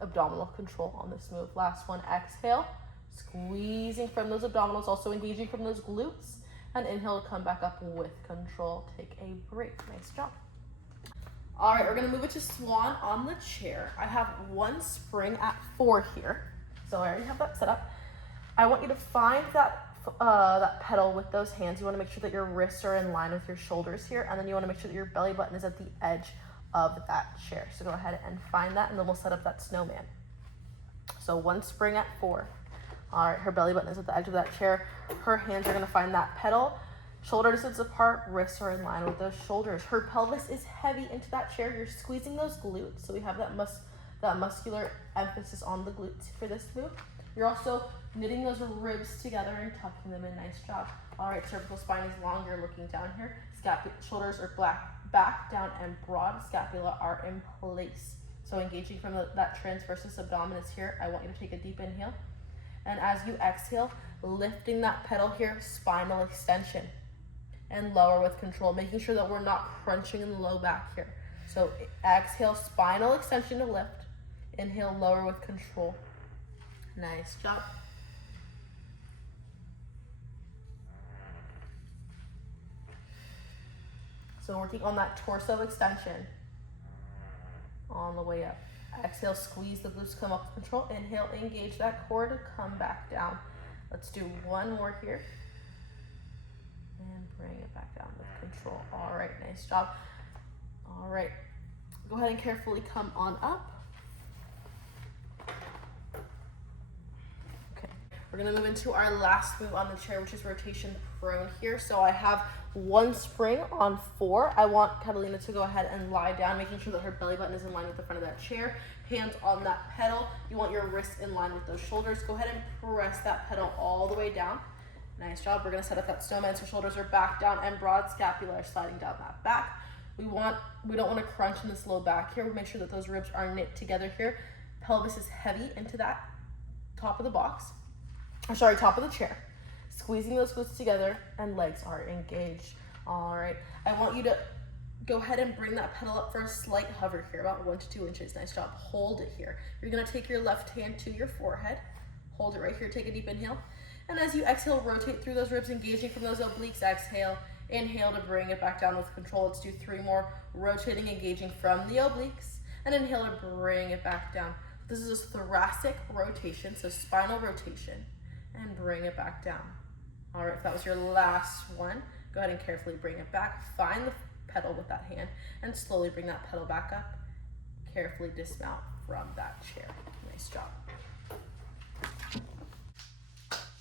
abdominal control on this move. Last one, exhale. Squeezing from those abdominals, also engaging from those glutes. And inhale to come back up with control. Take a break. Nice job. All right, we're gonna move it to swan on the chair. I have 1 spring at 4 here. So I already have that set up. I want you to find that pedal with those hands. You wanna make sure that your wrists are in line with your shoulders here. And then you wanna make sure that your belly button is at the edge of that chair. So go ahead and find that, and then we'll set up that snowman. So 1 spring at 4. All right, her belly button is at the edge of that chair. Her hands are gonna find that pedal. Shoulder distance apart, wrists are in line with those shoulders. Her pelvis is heavy into that chair. You're squeezing those glutes, so we have that muscular emphasis on the glutes for this move. You're also knitting those ribs together and tucking them in. Nice job. All right, cervical spine is long. You're looking down here. Shoulders are back, down, and broad. Scapula are in place. So engaging from that transversus abdominis here, I want you to take a deep inhale. And as you exhale, lifting that pedal here, spinal extension. And lower with control, making sure that we're not crunching in the low back here. So exhale, spinal extension to lift. Inhale, lower with control. Nice job. So working on that torso extension on the way up. Exhale, squeeze the glutes, come up with control. Inhale, engage that core to come back down. Let's do 1 more here. And bring it back down with control. All right, nice job. All right, go ahead and carefully come on up. Okay, we're gonna move into our last move on the chair, which is rotation prone here. So I have 1 spring on 4. I want Catalina to go ahead and lie down, making sure that her belly button is in line with the front of that chair. Hands on that pedal. You want your wrists in line with those shoulders. Go ahead and press that pedal all the way down. Nice job. We're gonna set up that snowman so shoulders are back, down, and broad. Scapula are sliding down that back. We don't want to crunch in this low back here. We make sure that those ribs are knit together here. Pelvis is heavy into that top of the box. Top of the chair. Squeezing those glutes together, and legs are engaged. All right. I want you to go ahead and bring that pedal up for a slight hover here, about 1 to 2 inches. Nice job. Hold it here. You're gonna take your left hand to your forehead. Hold it right here. Take a deep inhale. And as you exhale, rotate through those ribs, engaging from those obliques. Exhale, inhale to bring it back down with control. Let's do 3 more. Rotating, engaging from the obliques. And inhale to bring it back down. This is a thoracic rotation, so spinal rotation. And bring it back down. All right, if that was your last one, go ahead and carefully bring it back. Find the pedal with that hand and slowly bring that pedal back up. Carefully dismount from that chair. Nice job.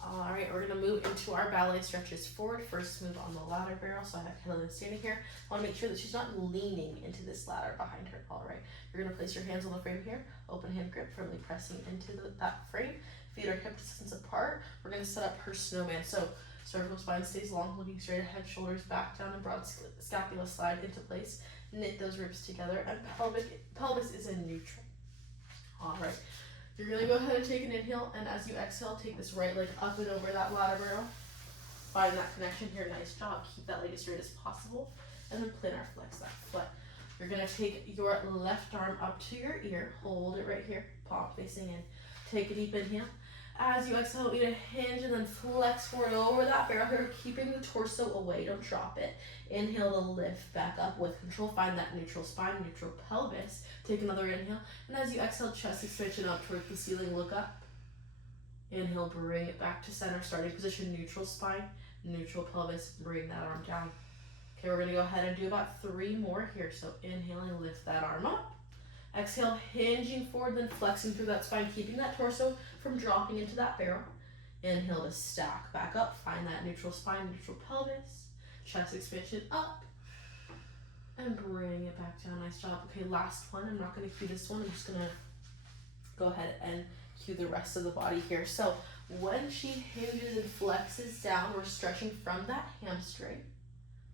All right, we're gonna move into our ballet stretches forward. First move on the ladder barrel. So I have Catalina standing here. I wanna make sure that she's not leaning into this ladder behind her. All right, you're gonna place your hands on the frame here. Open hand grip, firmly pressing into that frame. Feet are hip distance apart. We're gonna set up her snowman. So cervical spine stays long, looking straight ahead, shoulders back, down, and broad scapula slide into place. knit those ribs together, and pelvis is in neutral. All right, you're gonna go ahead and take an inhale, and as you exhale, take this right leg up and over that ladder barrel. Find that connection here, nice job. Keep that leg as straight as possible, and then plantar flex that foot. You're gonna take your left arm up to your ear, hold it right here, palm facing in. Take a deep inhale. As you exhale, you need to hinge and then flex forward over that barrel here, keeping the torso away, don't drop it. Inhale to lift back up with control, find that neutral spine, neutral pelvis. Take another inhale, and as you exhale, chest extension up towards the ceiling, look up. Inhale, bring it back to center, starting position, neutral spine, neutral pelvis, bring that arm down. Okay, we're gonna go ahead and do about 3 more here. So inhaling, lift that arm up. Exhale, hinging forward, then flexing through that spine, keeping that torso from dropping into that barrel. Inhale to stack back up, find that neutral spine, neutral pelvis, chest expansion up, and bring it back down, nice job. Okay, last one, I'm not gonna cue this one, I'm just gonna go ahead and cue the rest of the body here. So when she hinges and flexes down, we're stretching from that hamstring.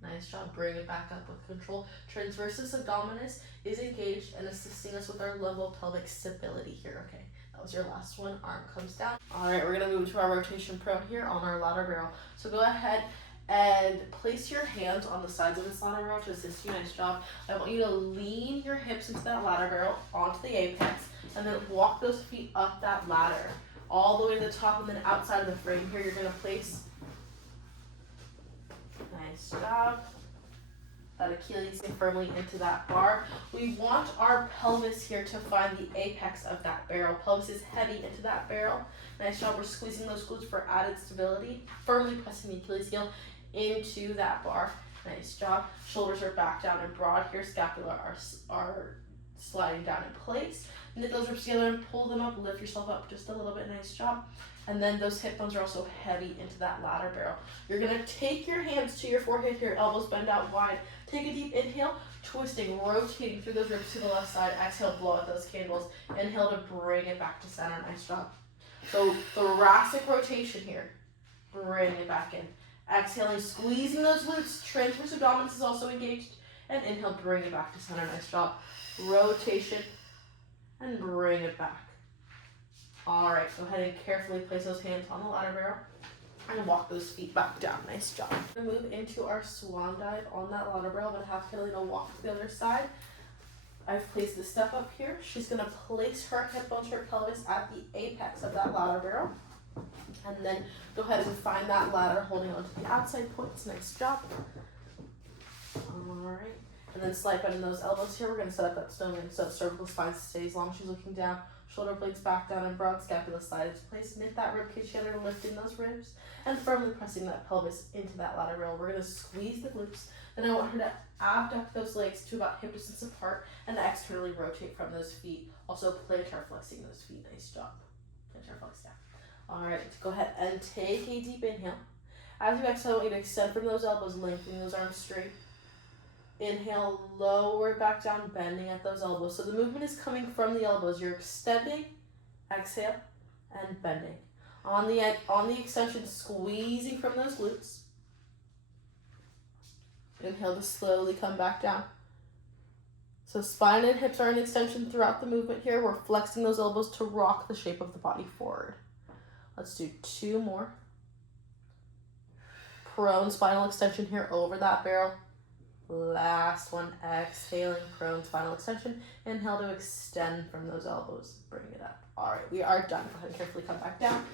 Nice job, bring it back up with control. Transversus abdominis is engaged and assisting us with our level pelvic stability here. Okay, that was your last one, arm comes down. All right, we're gonna move to our rotation prone here on our ladder barrel. So go ahead and place your hands on the sides of this ladder barrel to assist you, nice job. I want you to lean your hips into that ladder barrel onto the apex and then walk those feet up that ladder all the way to the top and then outside of the frame here. You're gonna place, nice job, that Achilles firmly into that bar. We want our pelvis here to find the apex of that barrel. Pelvis is heavy into that barrel. Nice job, we're squeezing those glutes for added stability, firmly pressing the Achilles heel into that bar. Nice job. Shoulders are back down and broad here. Scapula are sliding down in place. Knit those ribs together and pull them up. Lift yourself up just a little bit. Nice job. And then those hip bones are also heavy into that ladder barrel. You're going to take your hands to your forehead here, elbows bend out wide. Take a deep inhale, twisting, rotating through those ribs to the left side. Exhale, blow out those candles. Inhale to bring it back to center. Nice job. So thoracic rotation here. Bring it back in. Exhaling, squeezing those glutes. Transverse abdominis is also engaged. And inhale, bring it back to center. Nice job. Rotation. And bring it back. All right, go ahead and carefully place those hands on the ladder barrel and walk those feet back down. Nice job. We're gonna move into our swan dive on that ladder barrel. I'm gonna have Catalina walk to the other side. I've placed the step up here. She's gonna place her hip bones, her pelvis at the apex of that ladder barrel. And then go ahead and find that ladder holding onto the outside points. Nice job. All right. And then slide bending those elbows here. We're going to set up that snowman so cervical spine stays long. She's looking down. Shoulder blades back down and broad. Scapula slide into place. Knit that rib cage together, lifting those ribs. And firmly pressing that pelvis into that ladder rail. We're going to squeeze the glutes. Then I want her to abduct those legs to about hip distance apart and externally rotate from those feet. Also plantar flexing those feet. Nice job. Plantar flex down. All right, go ahead and take a deep inhale. As you exhale, I want you to extend from those elbows, lengthening those arms straight. Inhale, lower it back down, bending at those elbows. So the movement is coming from the elbows. You're extending, exhale, and bending. On the extension, squeezing from those glutes. Inhale to slowly come back down. So spine and hips are in extension throughout the movement here. We're flexing those elbows to rock the shape of the body forward. Let's do 2 more. Prone spinal extension here over that barrel. Last one, exhaling, prone spinal extension. Inhale to extend from those elbows. Bring it up. All right, we are done. Go ahead and carefully come back down.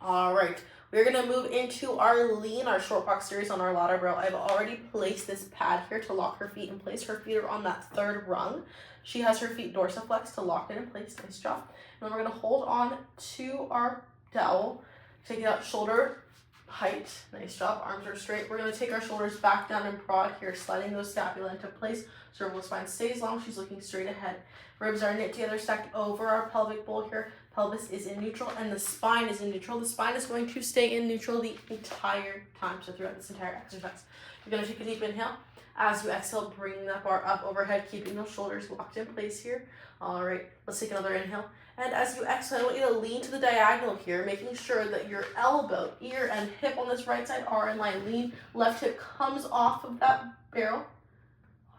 All right, we're gonna move into our lean, our short box series on our ladder barrel. I've already placed this pad here to lock her feet in place. Her feet are on that 3rd rung. She has her feet dorsiflex to lock it in place. Nice job. And then we're gonna hold on to our dowel. Take it out shoulder height. Nice job. Arms are straight. We're going to take our shoulders back down and broad here, sliding those scapula into place. Cervical spine stays long. She's looking straight ahead. Ribs are knit together, stacked over our pelvic bowl here. Pelvis is in neutral and the spine is in neutral. The spine is going to stay in neutral the entire time. So throughout this entire exercise, you're going to take a deep inhale. As you exhale, bring that bar up overhead, keeping those shoulders locked in place here. All right, let's take another inhale. And as you exhale, I want you to lean to the diagonal here, making sure that your elbow, ear, and hip on this right side are in line. Lean, left hip comes off of that barrel.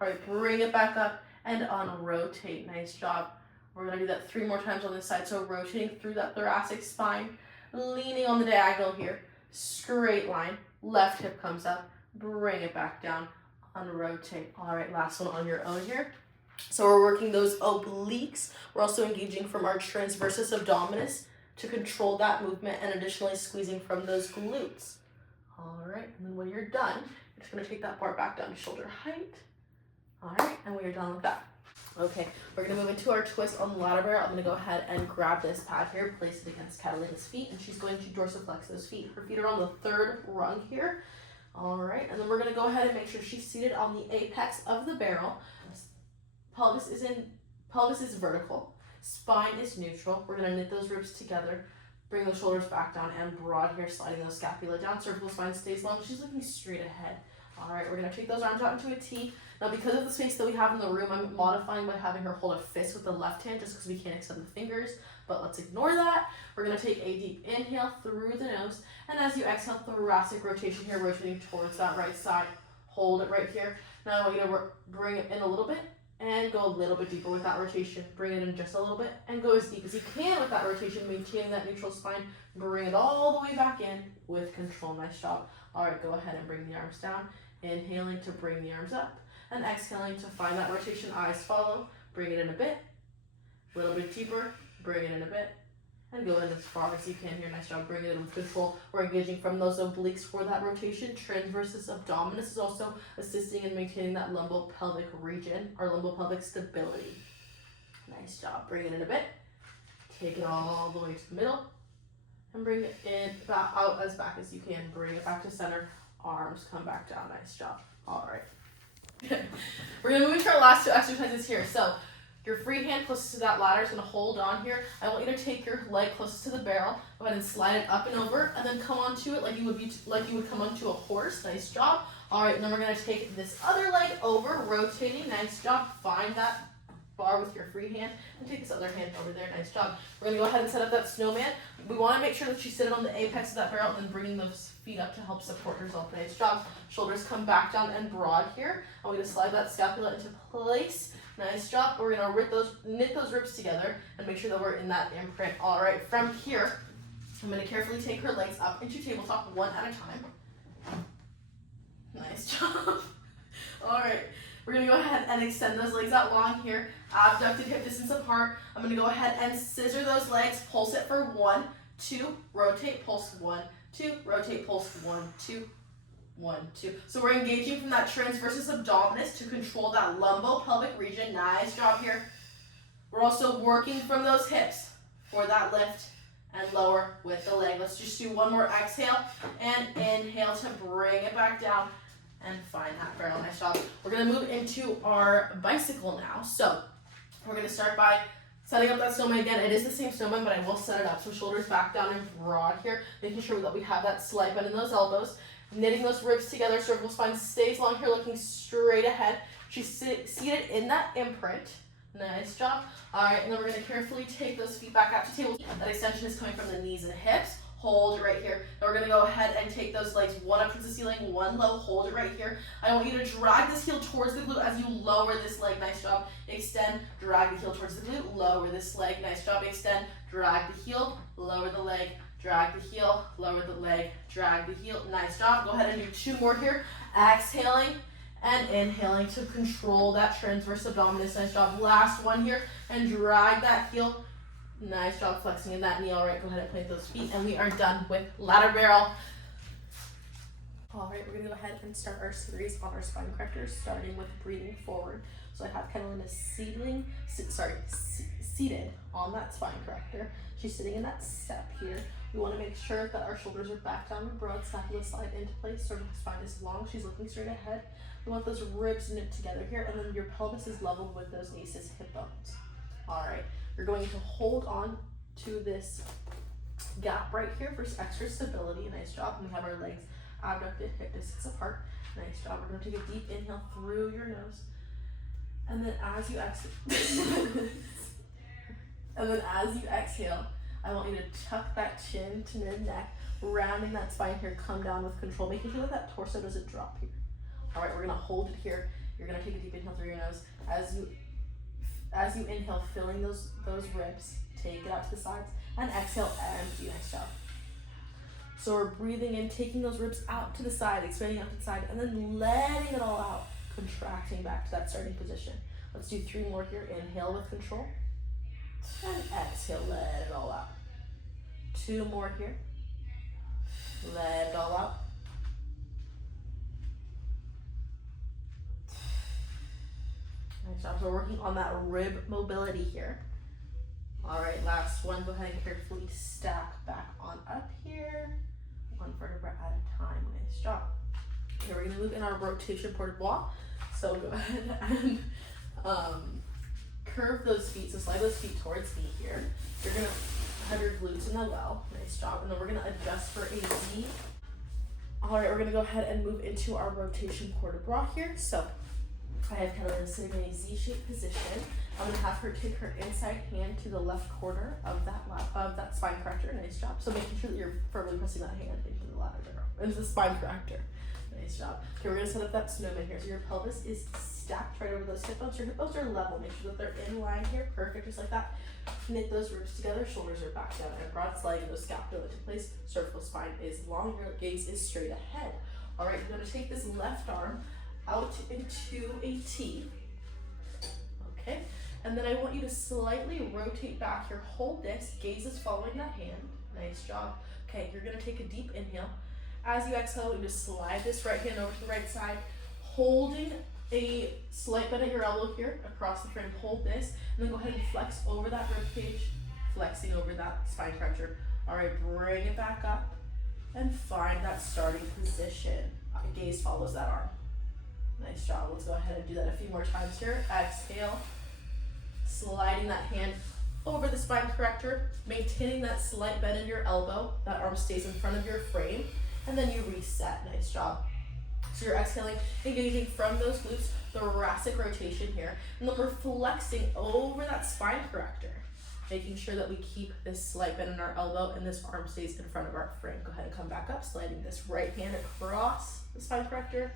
All right, bring it back up and unrotate. Nice job. We're gonna do that 3 more times on this side. So rotating through that thoracic spine, leaning on the diagonal here, straight line, left hip comes up, bring it back down, unrotate. All right, last one on your own here. So we're working those obliques. We're also engaging from our transversus abdominis to control that movement and additionally squeezing from those glutes. All right, and then when you're done, you're just gonna take that bar back down to shoulder height. All right, and we are done with that. Okay, we're gonna move into our twist on the ladder barrel. I'm gonna go ahead and grab this pad here, place it against Catalina's feet, and she's going to dorsiflex those feet. Her feet are on the 3rd rung here. All right, and then we're gonna go ahead and make sure she's seated on the apex of the barrel. Pelvis is vertical, spine is neutral. We're gonna knit those ribs together, bring those shoulders back down and broad here, sliding those scapula down. Cervical spine stays long. She's looking straight ahead. All right, we're gonna take those arms out into a T. Now, because of the space that we have in the room, I'm modifying by having her hold a fist with the left hand just because we can't extend the fingers, but let's ignore that. We're gonna take a deep inhale through the nose, and as you exhale, thoracic rotation here, rotating towards that right side. Hold it right here. Now I want you to bring it in a little bit and go a little bit deeper with that rotation. Bring it in just a little bit and go as deep as you can with that rotation, maintaining that neutral spine. Bring it all the way back in with control. Nice job. All right, go ahead and bring the arms down. Inhaling to bring the arms up and exhaling to find that rotation. Eyes follow. Bring it in a bit, a little bit deeper. Bring it in a bit and go in as far as you can here. Nice job. Bring it in with control. We're engaging from those obliques for that rotation. Transversus abdominis is also assisting in maintaining that lumbopelvic region, or lumbopelvic stability. Nice job. Bring it in a bit. Take it all the way to the middle and bring it in back out as back as you can. Bring it back to center. Arms come back down. Nice job. All right. We're gonna move into our last 2 exercises here. So your free hand closest to that ladder is going to hold on here. I want you to take your leg closest to the barrel. Go ahead and slide it up and over, and then come onto it like you would come onto a horse. Nice job. All right, and then we're going to take this other leg over, rotating. Nice job. Find that bar with your free hand, and take this other hand over there. Nice job. We're going to go ahead and set up that snowman. We want to make sure that she's sitting on the apex of that barrel, and then bringing those feet up to help support herself. Nice job. Shoulders come back down and broad here. I'm going to slide that scapula into place. Nice job. We're going to knit those ribs together and make sure that we're in that imprint. All right, from here, I'm going to carefully take her legs up into tabletop 1 at a time. Nice job. All right, we're going to go ahead and extend those legs out long here, abducted hip distance apart. I'm going to go ahead and scissor those legs, pulse it for 1, 2, rotate, pulse 1, 2, rotate, pulse 1, 2, 1, 2. So we're engaging from that transversus abdominis to control that lumbopelvic region. Nice job here. We're also working from those hips for that lift and lower with the leg. Let's just do 1 more exhale and inhale to bring it back down and find that barrel. Nice job. We're going to move into our bicycle now. So we're going to start by setting up that snowman again. It is the same snowman, but I will set it up. So shoulders back down and broad here, making sure that we have that slight bend in those elbows. Knitting those ribs together, cervical spine stays long here, looking straight ahead. She's seated in that imprint. Nice job. All right, and then we're going to carefully take those feet back out to table. That extension is coming from the knees and hips. Hold it right here. Then we're going to go ahead and take those legs 1 up towards the ceiling, 1 low. Hold it right here. I want you to drag this heel towards the glute as you lower this leg. Nice job. Extend, drag the heel towards the glute, lower this leg. Nice job. Extend, drag the heel, lower the leg. Drag the heel, lower the leg, drag the heel. Nice job. Go ahead and do 2 more here. Exhaling and inhaling to control that transverse abdominis. Nice job. Last one here. And drag that heel. Nice job flexing in that knee. All right, go ahead and plant those feet. And we are done with ladder barrel. All right, we're going to go ahead and start our series on our spine correctors, starting with breathing forward. So I have Catalina seated on that spine corrector. She's sitting in that step here. We want to make sure that our shoulders are back down and broad, scapula slide into place, cervical spine is long, she's looking straight ahead. We want those ribs knit together here, and then your pelvis is leveled with those aces hip bones. All right, you're going to hold on to this gap right here for extra stability. Nice job. And we have our legs abducted, hip distance apart. Nice job. We're going to take a deep inhale through your nose, and then as you exhale, I want you to tuck that chin to mid-neck, rounding that spine here, come down with control, making sure that that torso doesn't drop here. All right, we're gonna hold it here You're gonna take a deep inhale through your nose. As you inhale, filling those ribs, take it out to the sides, and exhale, empty. Nice job. So we're breathing in, taking those ribs out to the side, expanding out to the side, and then letting it all out, contracting back to that starting position. Let's do 3 more here. Inhale with control, and exhale, let it all out. 2 more here. Let it all out. Nice job. So we're working on that rib mobility here. All right, last one. Go ahead and carefully stack back on up here. 1 vertebra at a time. Nice job. Okay, we're gonna move in our rotation port bois. So go ahead and curve those feet. So slide those feet towards me here. You're gonna have your glutes in the well. Nice job. And then we're gonna adjust for a Z. All right, we're gonna go ahead and move into our rotation port de bras here. So I have Catalina sitting in a Z-shaped position. I'm gonna have her take her inside hand to the left corner of that spine corrector. Nice job. So making sure that you're firmly pressing that hand into the ladder, into the spine corrector. Nice job. Okay, we're gonna set up that snowman here. So your pelvis is stacked right over those hip bones. Your hip bones are level. Make sure that they're in line here. Perfect, just like that. Knit those ribs together. Shoulders are back down and broad, sliding those scapula into place. Cervical spine is long. Your gaze is straight ahead. All right, you're gonna take this left arm out into a T. Okay, and then I want you to slightly rotate back here. Hold this. Gaze is following that hand. Nice job. Okay, you're gonna take a deep inhale. As you exhale, you just slide this right hand over to the right side, holding a slight bend at your elbow here across the frame. Hold this, and then go ahead and flex over that rib cage, flexing over that spine cruncher. All right, bring it back up and find that starting position. Gaze follows that arm. Nice job. Let's go ahead and do that a few more times here. Exhale, sliding that hand over the spine corrector, maintaining that slight bend in your elbow. That arm stays in front of your frame, and then you reset. Nice job. So you're exhaling, engaging from those glutes, thoracic rotation here, and then we're flexing over that spine corrector, making sure that we keep this slight bend in our elbow and this arm stays in front of our frame. Go ahead and come back up, sliding this right hand across the spine corrector.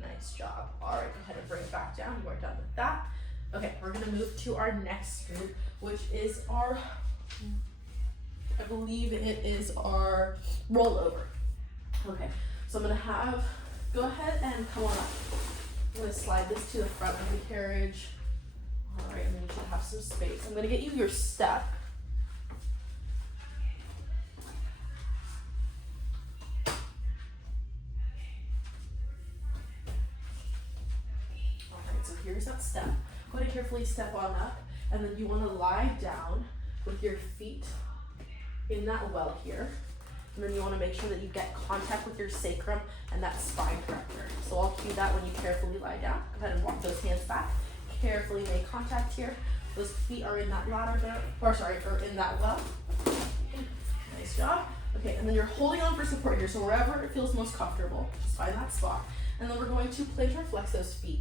Nice job. All right, go ahead and bring it back down. We're done with that. Okay, we're gonna move to our next group, which is our, I believe it is our rollover. Okay, so I'm gonna go ahead and come on up. I'm gonna slide this to the front of the carriage. All right, I'm gonna need you to have some space. I'm gonna get you your step. Here's that step. Go ahead and carefully step on up, and then you want to lie down with your feet in that well here, and then you want to make sure that you get contact with your sacrum and that spine corrector. So I'll cue that when you carefully lie down. Go ahead and walk those hands back. Carefully make contact here. Those feet are in that ladder there, or in that well. Nice job. Okay, and then you're holding on for support here. So wherever it feels most comfortable, just find that spot. And then we're going to plantar flex those feet.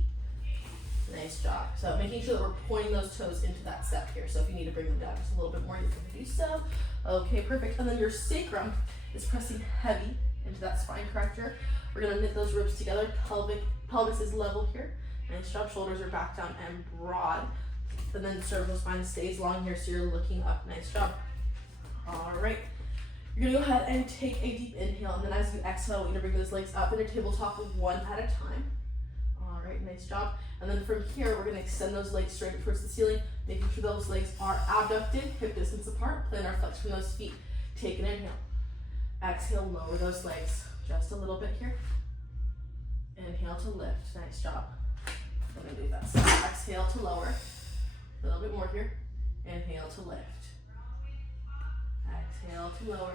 Nice job. So making sure that we're pointing those toes into that step here. So if you need to bring them down just a little bit more, you can do so. Okay, perfect. And then your sacrum is pressing heavy into that spine corrector. We're gonna knit those ribs together. Pelvis is level here. Nice job. Shoulders are back down and broad. And then cervical spine stays long here, so you're looking up. Nice job. All right. You're gonna go ahead and take a deep inhale, and then as you exhale, we're gonna bring those legs up in a tabletop one at a time. All right, nice job. And then from here, we're gonna extend those legs straight up towards the ceiling, making sure those legs are abducted, hip distance apart, plantar flex from those feet. Take an inhale. Exhale, lower those legs just a little bit here. Inhale to lift, nice job. Let me do that. So exhale to lower, a little bit more here. Inhale to lift. Exhale to lower.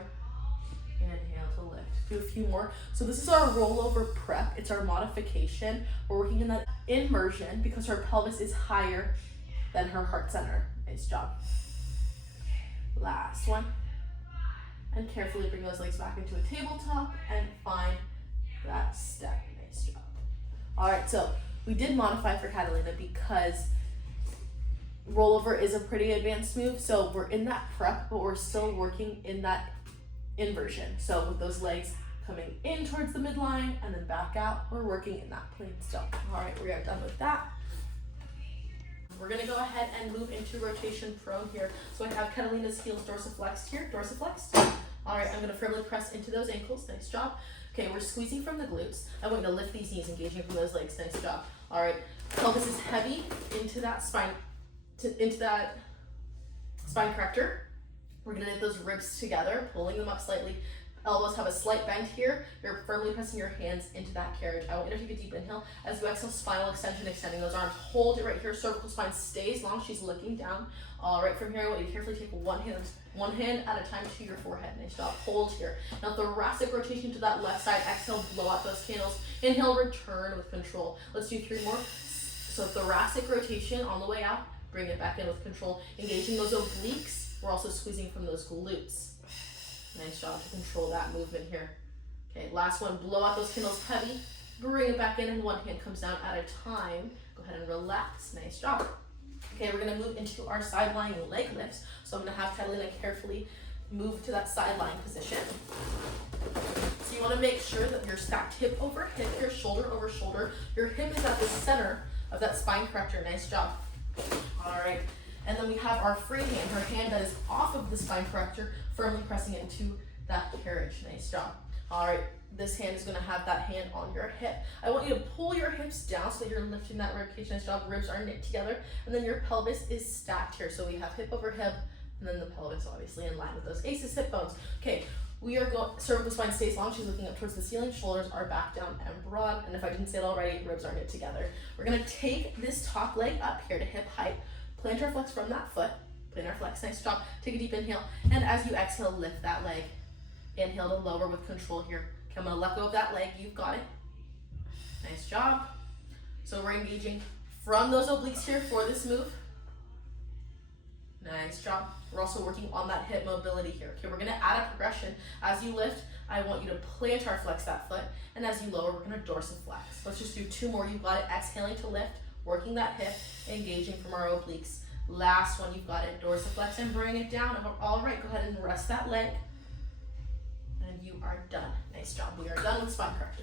Inhale to lift. Do a few more. So this is our rollover prep. It's our modification. We're working in that inversion because her pelvis is higher than her heart center. Nice job. Last one. And carefully bring those legs back into a tabletop and find that step. Nice job. All right, so we did modify for Catalina because rollover is a pretty advanced move. So we're in that prep, but we're still working in that inversion. So with those legs coming in towards the midline, and then back out. We're working in that plane still. All right, we are done with that. We're gonna go ahead and move into rotation prone here. So I have Catalina's heels dorsiflexed here, dorsiflexed. All right, I'm gonna firmly press into those ankles, nice job. Okay, we're squeezing from the glutes. I want you to lift these knees, engaging from those legs, nice job. All right, pelvis is heavy into that spine, into that spine corrector. We're gonna knit those ribs together, pulling them up slightly. Elbows have a slight bend here. You're firmly pressing your hands into that carriage. I want you to take a deep inhale. As you exhale, spinal extension, extending those arms. Hold it right here. Cervical spine stays long. She's looking down. All right, from here, I want you to carefully take one hand at a time to your forehead. Nice job. Hold here. Now, thoracic rotation to that left side. Exhale, blow out those candles. Inhale, return with control. Let's do 3 more. So thoracic rotation on the way out. Bring it back in with control. Engaging those obliques. We're also squeezing from those glutes. Nice job to control that movement here. Okay, last one, blow out those candles heavy, bring it back in, and one hand comes down at a time. Go ahead and relax, nice job. Okay, we're gonna move into our side lying leg lifts. So I'm gonna have Catalina carefully move to that side lying position. So you wanna make sure that you're stacked hip over hip, your shoulder over shoulder. Your hip is at the center of that spine corrector, nice job. All right. And then we have our free hand, her hand that is off of the spine corrector, firmly pressing into that carriage. Nice job. All right, this hand is gonna have that hand on your hip. I want you to pull your hips down so that you're lifting that rib cage. Nice job. Ribs are knit together, and then your pelvis is stacked here. So we have hip over hip, and then the pelvis obviously in line with those aces hip bones. Okay, we are going, cervical spine stays long. She's looking up towards the ceiling. Shoulders are back down and broad. And if I didn't say it already, ribs are knit together. We're gonna take this top leg up here to hip height. Plantar flex from that foot, plantar flex, nice job. Take a deep inhale, and as you exhale, lift that leg. Inhale to lower with control here. Okay, I'm gonna let go of that leg, you've got it. Nice job. So we're engaging from those obliques here for this move. Nice job. We're also working on that hip mobility here. Okay, we're gonna add a progression. As you lift, I want you to plantar flex that foot, and as you lower, we're gonna dorsiflex. Let's just do 2 more, you've got it. Exhaling to lift. Working that hip, engaging from our obliques. Last one, you've got it. Dorsiflex and bring it down. All right, go ahead and rest that leg. And you are done. Nice job. We are done with spine corrector.